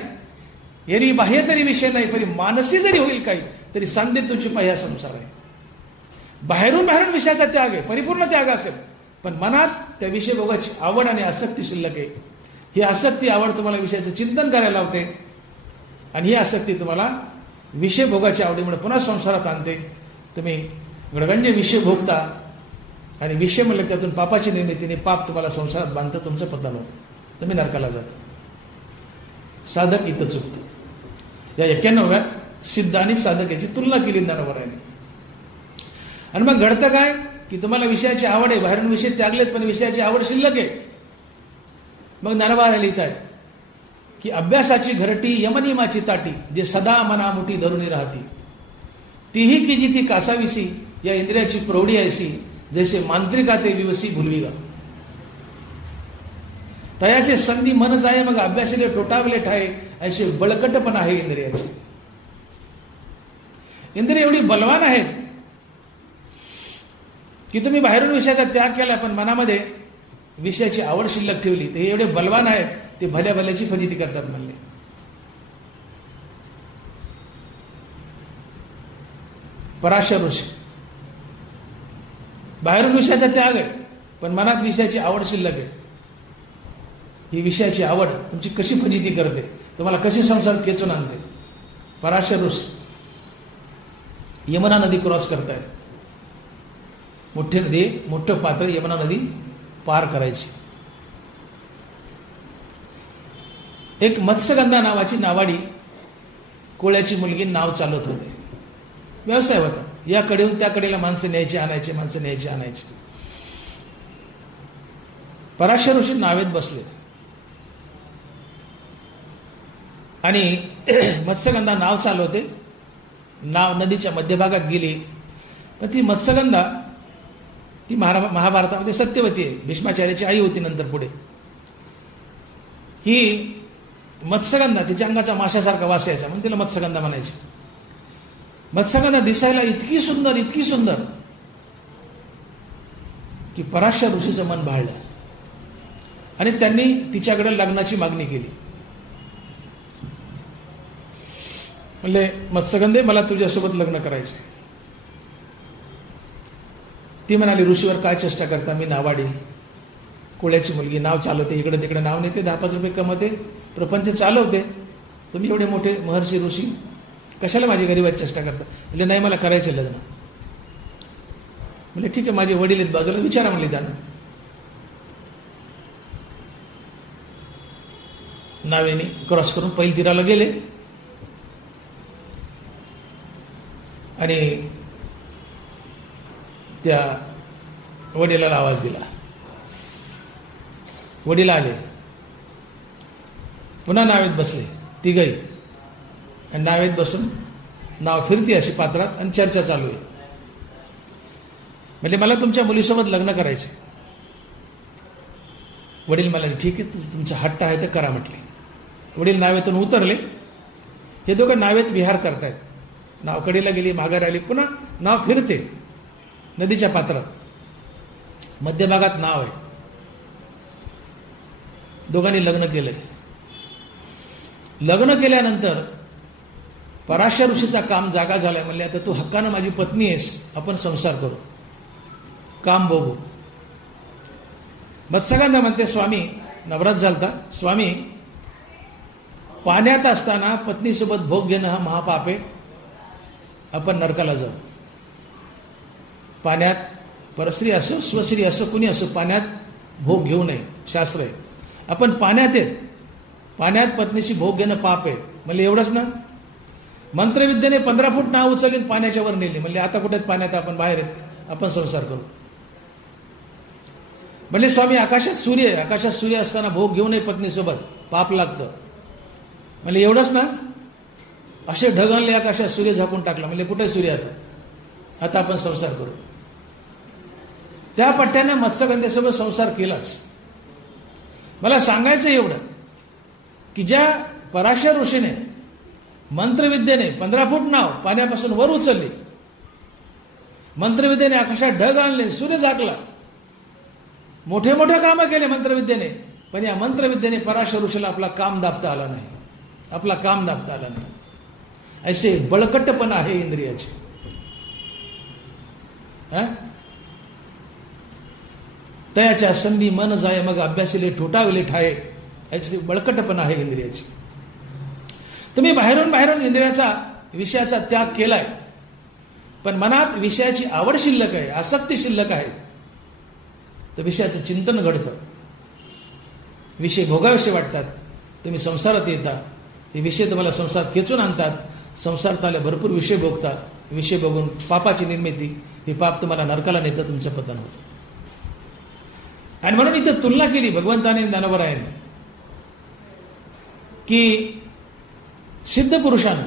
एरी बाह्य तरी विषय नाही, पण मानसी जरी होईल काही तरी सांधे तुझी पाह्या संसार आहे. बाहेरून विषयाचा त्याग आहे, परिपूर्ण त्याग असेल, पण मनात त्या विषय भोगाची आवड आणि आसक्ती शिल्लक आहे. ही आसक्ती, आवड तुम्हाला विषयाचं चिंतन करायला लावते. आणि ही आसक्ती तुम्हाला विषय भोगाच्या आवडीमुळे पुन्हा संसारात आणते. तुम्ही गडगंज विषय भोगता आणि विषय म्हणलं त्यातून पापाची निर्मितीने पाप तुम्हाला संसारात बांधतं, तुमचं पतन होतं, तुम्ही नरकाला जाता. साधक इथं चुकतो. या 91व्यात सिद्ध आणि साधक याची तुलना केली ज्ञानोबराने. आणि मग घडतं काय की तुम्हाला विषयाची आवड आहे, बाहेरून विषय त्यागलेत पण विषयाची आवड शिल्लक आहे. मग ज्ञानोबा लिहित आहेत की अभ्यासाची घरटी यमनियमाची ताटी जे सदा मना मुठी धरून राहती तीही की जी ती कासाविसी या इंद्रियाची प्रौढी ऐसी जैसे मांत्रिका ते विवसी भुलविगा. तयाचे संधी मन जाय मग अभ्यासाले टोटावले ठाये असे बळकटपण आहे इंद्रियाचे. इंद्रिय एवढी बलवान आहेत की तुम्ही बाहेरून विषयाचा त्याग केला पण मनामध्ये विषयाची आवड शिल्लक ठेवली. ते एवढे बलवान आहेत ते भल्या भल्याची फजिती करतात म्हणले. पराशर ऋषी बाहेरून विषयाचा त्याग आहे पण मनात विषयाची आवड शिल्लक आहे. ही विषयाची आवड तुमची कशी फजिती करते, तुम्हाला कशी संसारात खेचून आणते. पराशर ऋषी यमुना नदी क्रॉस करतायत. मोठी नदी, मोठं पात्र यमुना नदी पार करायची. एक मत्स्यगंधा नावाची नावाडी कोळ्याची मुलगी नाव चालवत होते. व्यवसाय होता. या कडेहून त्या कडेला माणसं न्यायची आणायचे, माणसं न्यायची आणायची. पराशर ऋषी नावेत बसले आणि मत्स्यगंधा नाव चालवते. नाव नदीच्या मध्यभागात गेली. पण ती मत्स्यगंधा ती महाभारतामध्ये सत्यवती आहे, भीष्माचार्याची आई होती नंतर पुढे. ही मत्स्यगंधा तिच्या अंगाचा माशासारखा वास यायचा म्हणून तिला मत्स्यगंधा म्हणायची. मत्स्यगंधा दिसायला इतकी सुंदर, इतकी सुंदर की पराशर ऋषीचं मन भाळलं आणि त्यांनी तिच्याकडे लग्नाची मागणी केली. म्हणले मत्स्यगंधे मला तुझ्यासोबत लग्न करायचे. ती म्हणाली ऋषीवर काय चेष्टा करता, मी नावाडी कोळ्याची मुलगी, नाव चालवते, इकडे तिकडे नाव नेते, 10-5 रुपये कमवते, प्रपंच चालवते. तुम्ही एवढे मोठे महर्षी ऋषी कशाला माझी गरीबाची चेष्टा करता. म्हणजे नाही मला करायचे लग्न. म्हणजे ठीक आहे माझे वडील आहेत बाजूला, विचारा म्हणले त्यांना. नावेने क्रॉस करून पहिल तीराला गेले आणि त्या वडिलाला आवाज दिला. वडील आले, पुन्हा नावेत बसले तिघही. आणि नावेत बसून नाव फिरते अशी पात्रात आणि चर्चा चालू आहे. म्हणजे मला तुमच्या मुलीसोबत लग्न करायचे. वडील मला ठीक आहे तुमचा हट्ट आहे तर करा म्हटले. वडील नावेतून उतरले. हे दोघं नावेत विहार करतायत. नाव कडेला गेली, माघार आली, पुन्हा नाव फिरते नदीच्या पात्रात. मध्यभागात नाव आहे. दोघांनी लग्न केलंय. लग्न केल्यानंतर पराशर ऋषीचा काम जागा झालाय. म्हणले आता तू हक्कानं माझी पत्नी आहेस, आपण संसार करू, काम बघू. मत्स्यगंधा म्हणते स्वामी, नवरात झालता, स्वामी पाण्यात असताना पत्नीसोबत भोग घेणं हा महापाप आहे, आपण नरकाला जाऊ. पाण्यात परस्त्री असो स्वस्त्री असो कुणी असो पाण्यात भोग घेऊ नये, शास्त्र आहे. आपण पाण्यात आहेत, पाण्यात पत्नीशी भोग घेणं पाप आहे. म्हणजे एवढंच ना, मंत्रविद्येने 15 फूट नाव उचलली पाण्याच्या वर नेली. म्हणजे आता कुठे पाण्यात, आपण बाहेर आहेत, आपण संसार करू. म्हणजे स्वामी आकाशात सूर्य आहे, आकाशात सूर्य असताना भोग घेऊ नये पत्नीसोबत, पाप लागतं. म्हणजे एवढंच ना, असे ढग आणले आकाशात, सूर्य झाकून टाकला. म्हणजे कुठे सूर्य आता आपण संसार करू. त्या पट्ट्याने मत्स्यगंधेसोबत संसार केलाच. मला सांगायचं एवढं की ज्या पराशर ऋषीने मंत्रविद्येने 15 फूट नाव पाण्यापासून वर उचलली, मंत्रविद्येने आकाशात ढग आणले, सूर्य झाकला, मोठे मोठे कामं केले मंत्रविद्येने, पण या मंत्रविद्येने पराशर ऋषीला आपला काम दाबता आला नाही, आपला काम दाबता आला नाही. असे बळकटपणा आहे इंद्रियाचे. तयाच्या संधी मन जाय मग अभ्यासीले ठोठावले ठाये, अशी बळकटपणा आहे इंद्रियाची. तुम्ही बाहेरून इंद्रियाचा विषयाचा त्याग केलाय, पण मनात विषयाची आवड शिल्लक आहे, आसक्ती शिल्लक आहे, तर विषयाचं चिंतन घडतं. विषय भोगाविषयी वाटतात, तुम्ही संसारात येता, हे विषय तुम्हाला संसार खेचून आणतात. संसारात आले भरपूर विषय भोगता, विषय बघून पापाची निर्मिती, हे पाप तुम्हाला नरकाला नेतं, तुमचं पतन होतं. आणि म्हणून इथं तुलना केली भगवंताने ज्ञानोबरायाने की सिद्ध पुरुषानं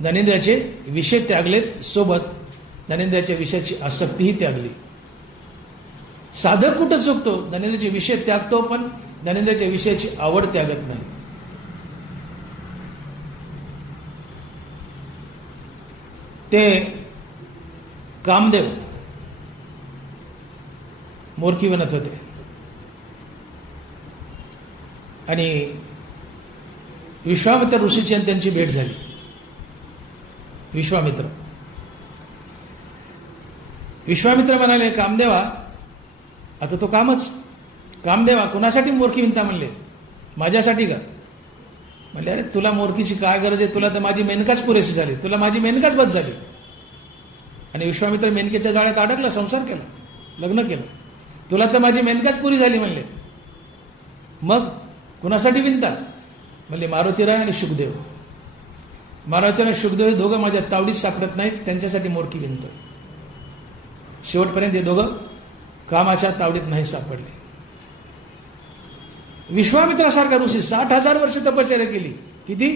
ज्ञानेंद्रियाचे विषय त्यागलेत, सोबत ज्ञानेंद्रियाच्या विषयाची आसक्तीही त्यागली. साधक कुठं चुकतो? ज्ञानेंद्रियाचे विषय त्यागतो, पण ज्ञानेंद्रियाच्या विषयाची आवड त्यागत नाही. ते कामदेव मोरकी बनत होते आणि विश्वामित्र ऋषीची आणि त्यांची भेट झाली. विश्वामित्र म्हणाले, कामदेवा, आता तो कामदेवा कुणासाठी मोरकी विणता म्हणले? माझ्यासाठी का? म्हणले, अरे तुला मोरकीची काय गरज आहे? तुला तर माझी मेनकाच पुरेशी झाली, तुला माझी मेनकाच बस झाली. आणि विश्वामित्र मेनकेच्या जाळ्यात अडकला, संसार केला, लग्न केलं. तुला तर माझी मेनकाच पुरी झाली म्हणले. मग कुणासाठी विणता? म्हणले, मारुतीराय आणि शुकदेव. मारुती आणि शुकदेव हे दोघं माझ्या तावडीत सापडत नाहीत, त्यांच्यासाठी मोरकी विणतं. शेवटपर्यंत हे दोघं कामाच्या तावडीत नाही सापडले. विश्वामित्रासारखा ऋषी 60,000 वर्ष तपश्चर्या केली. किती?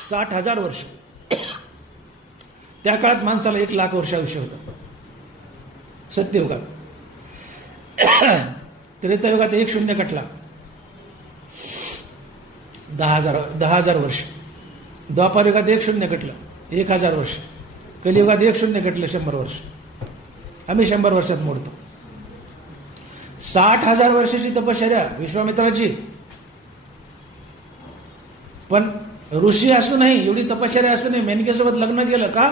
60,000 वर्ष. त्या काळात माणसाला 1,00,000 वर्ष आयुष्य होतं. सत्ययुगात. त्रेतायुगात 1 शून्य कटला, 10,000 वर्ष. द्वापार युगात 1 शून्य कटलं, 1,000 वर्ष. कलियुगात 1 शून्य कटले, 100 वर्ष. आम्ही 100 वर्षात मोडतो. 60,000 वर्षाची तपश्चर्या विश्वामित्राची. पण ऋषी असूनही, एवढी तपश्चर्या असूनही मेनकेसोबत लग्न केलं का?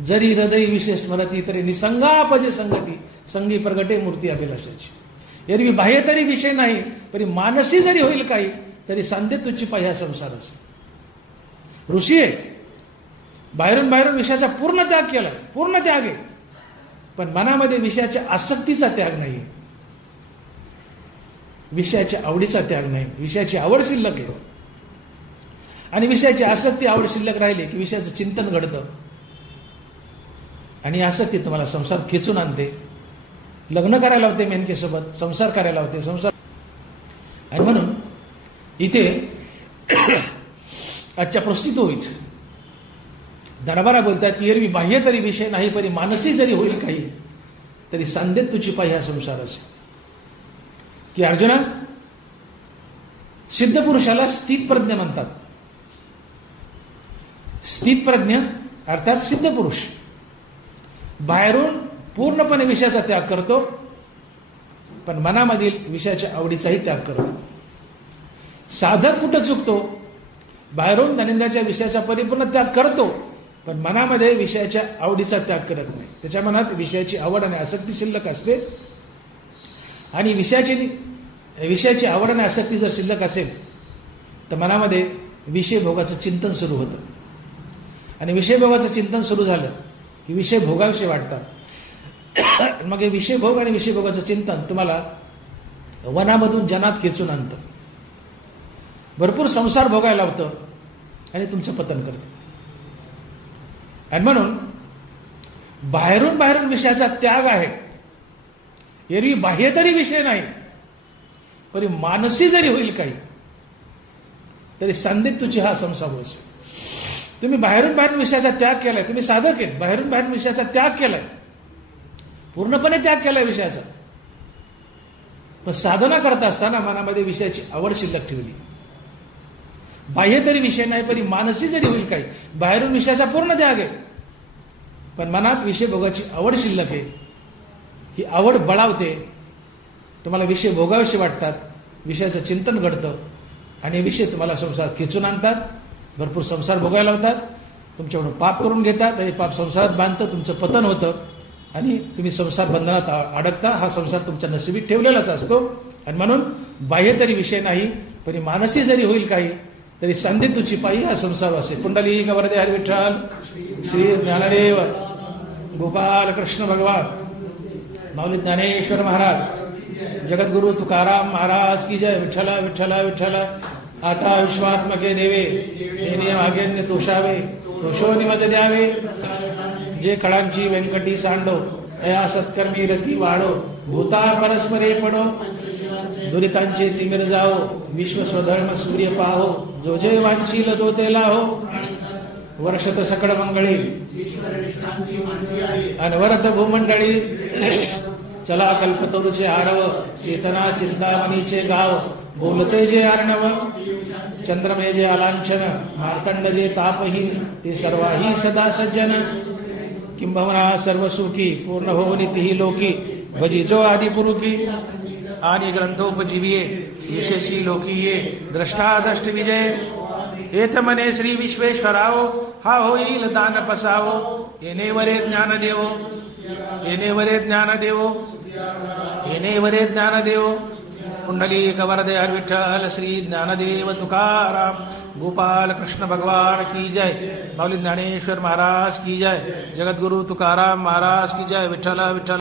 जरी हृदय विशेष स्मरती तरी निसंगापजे संगती, संगी प्रगटे मूर्ती अभिलाषाची. एरवी बाह्य तरी विषय नाही, पण मानसी जरी होईल काही, तरी सांधे तुझी पाह्या संसारच. ऋषी आहे, बाहेरून विषयाचा पूर्ण त्याग केलाय, पूर्ण त्याग आहे, पण मनामध्ये विषयाच्या आसक्तीचा त्याग नाही, विषयाच्या आवडीचा त्याग नाही. विषयाची आवड शिल्लक आहे, आणि विषयाची आसक्ती आवड शिल्लक राहिली की विषयाचं चिंतन घडतं, आणि आसक्ती तुम्हाला संसार खेचून आणते, लग्न करायला होते मेनकेसोबत, संसार करायला होते, संसार. आणि म्हणून इथे आजच्या प्रस्थितीत दरबारा बोलतात की एरवी बाह्य तरी विषय नाही, परी मानसी जरी होईल काही, तरी सांधेत तुझी पाय ह्या संसाराचे. की अर्जुना, सिद्ध पुरुषाला स्थित प्रज्ञ म्हणतात. स्थित प्रज्ञ अर्थात सिद्ध पुरुष बाहेरून पूर्णपणे विषयाचा त्याग करतो, पण मनामधील विषयाच्या आवडीचाही त्याग करतो. साधक कुठं चुकतो? बाहेरून ज्ञानेंद्रियाच्या विषयाचा परिपूर्ण त्याग करतो, पण मनामध्ये विषयाच्या आवडीचा त्याग करत नाही. त्याच्या मनात विषयाची आवड आणि आसक्ती शिल्लक असते, आणि विषयाची आवड आणि आसक्ती जर शिल्लक असेल तर मनामध्ये विषय भोगाचं चिंतन सुरू होतं, आणि विषय भोगाचं चिंतन सुरू झालं की विषय भोगाविषयी वाटतात. मग हे विषय भोग आणि विषय भोगाचं चिंतन तुम्हाला वनामधून जनात खेचून आणतं, भरपूर संसार भोगायला होतं, आणि तुमचं पतन करतं. आणि म्हणून बाहेरून विषयाचा त्याग आहे. एरवी बाह्य तरी विषय नाही, परी मानसी जरी होईल काही, तरी सांधेत तुझी हा संसार असेल. तुम्ही बाहेरून विषयाचा त्याग केलाय, तुम्ही साधक आहेत, बाहेरून विषयाचा त्याग केलाय, पूर्णपणे त्याग केलाय विषयाचा, पण साधना करत असताना मनामध्ये विषयाची आवड शिल्लक ठेवली. बाह्य तरी विषय नाही, परी मानसी जरी होईल काही, बाहेरून विषयाचा पूर्ण त्याग आहे, पण मनात विषय भोगाची आवड शिल्लक आहे. ही आवड बळावते, तुम्हाला विषय भोगाविषयी वाटतात, विषयाचं चिंतन घडतं, आणि विषय तुम्हाला संसार खेचून आणतात, भरपूर संसार भोगायला होतात, तुमच्याकडून पाप करून घेतात, आणि पाप संसारात बांधतं, तुमचं पतन होतं. आणि तुम्ही संसार बंधनात अडकता. हा संसार तुमच्या नशिबीत ठेवलेलाच असतो आणि म्हणून बाह्य तरी विषय नाही, पण मानसी जरी होईल काही तरी सांधे तुझी पायी हा संसार असेल. कुंडली वरदे हरी विठ्ठल श्री ज्ञानदेव गोपाल कृष्ण भगवान माऊली ज्ञानेश्वर महाराज जगद्गुरु तुकाराम महाराज की जय. विठ्ठला विठ्ठला विठ्ठला. आता विश्वात्मके देवे हे मागेन्य तोषावे तोषो निमज द्यावे. जे खळांची व्यंकटी सांडो या सत्कर्मी रती वाढो. भूता परस्परे पडो दुरितांचे तिमिर जाओ. विश्व स्वधर्म सूर्य पाहो जो जे वांछील तो ते लाहो. वर्षत सकळ मंगळी अनवरत भूमंडळी. चला कल्पतरूचे आरव चेतना चिंतामणीचे गाव. बोलते जे अर्णव चंद्रमे जे अलांछन. मार्तंड जे तापहीन ते सर्वाही सदा सज्जन. किंबहुना सर्व सुखी पूर्ण होऊन तिही लोकी. भजिजो आदि पुरुखी आणि ग्रंथोपजीविये यशस्वी लोकीये. द्रष्टा दष्ट विजय हेत मने श्री विश्वेश्वराओ. हा होईल दान पसावो. येणे वरे ज्ञान देवो येणे वरे ज्ञान देवो येणे वरे ज्ञान देवो. कुंडली वरदे हरी विठ्ठल श्री ज्ञानदेव तुकाराम गोपाल कृष्ण भगवान की जय. माऊली ज्ञानेश्वर महाराज की जय. जगद्गुरु तुकाराम महाराज की जय. विठ्ठला विठ्ठल.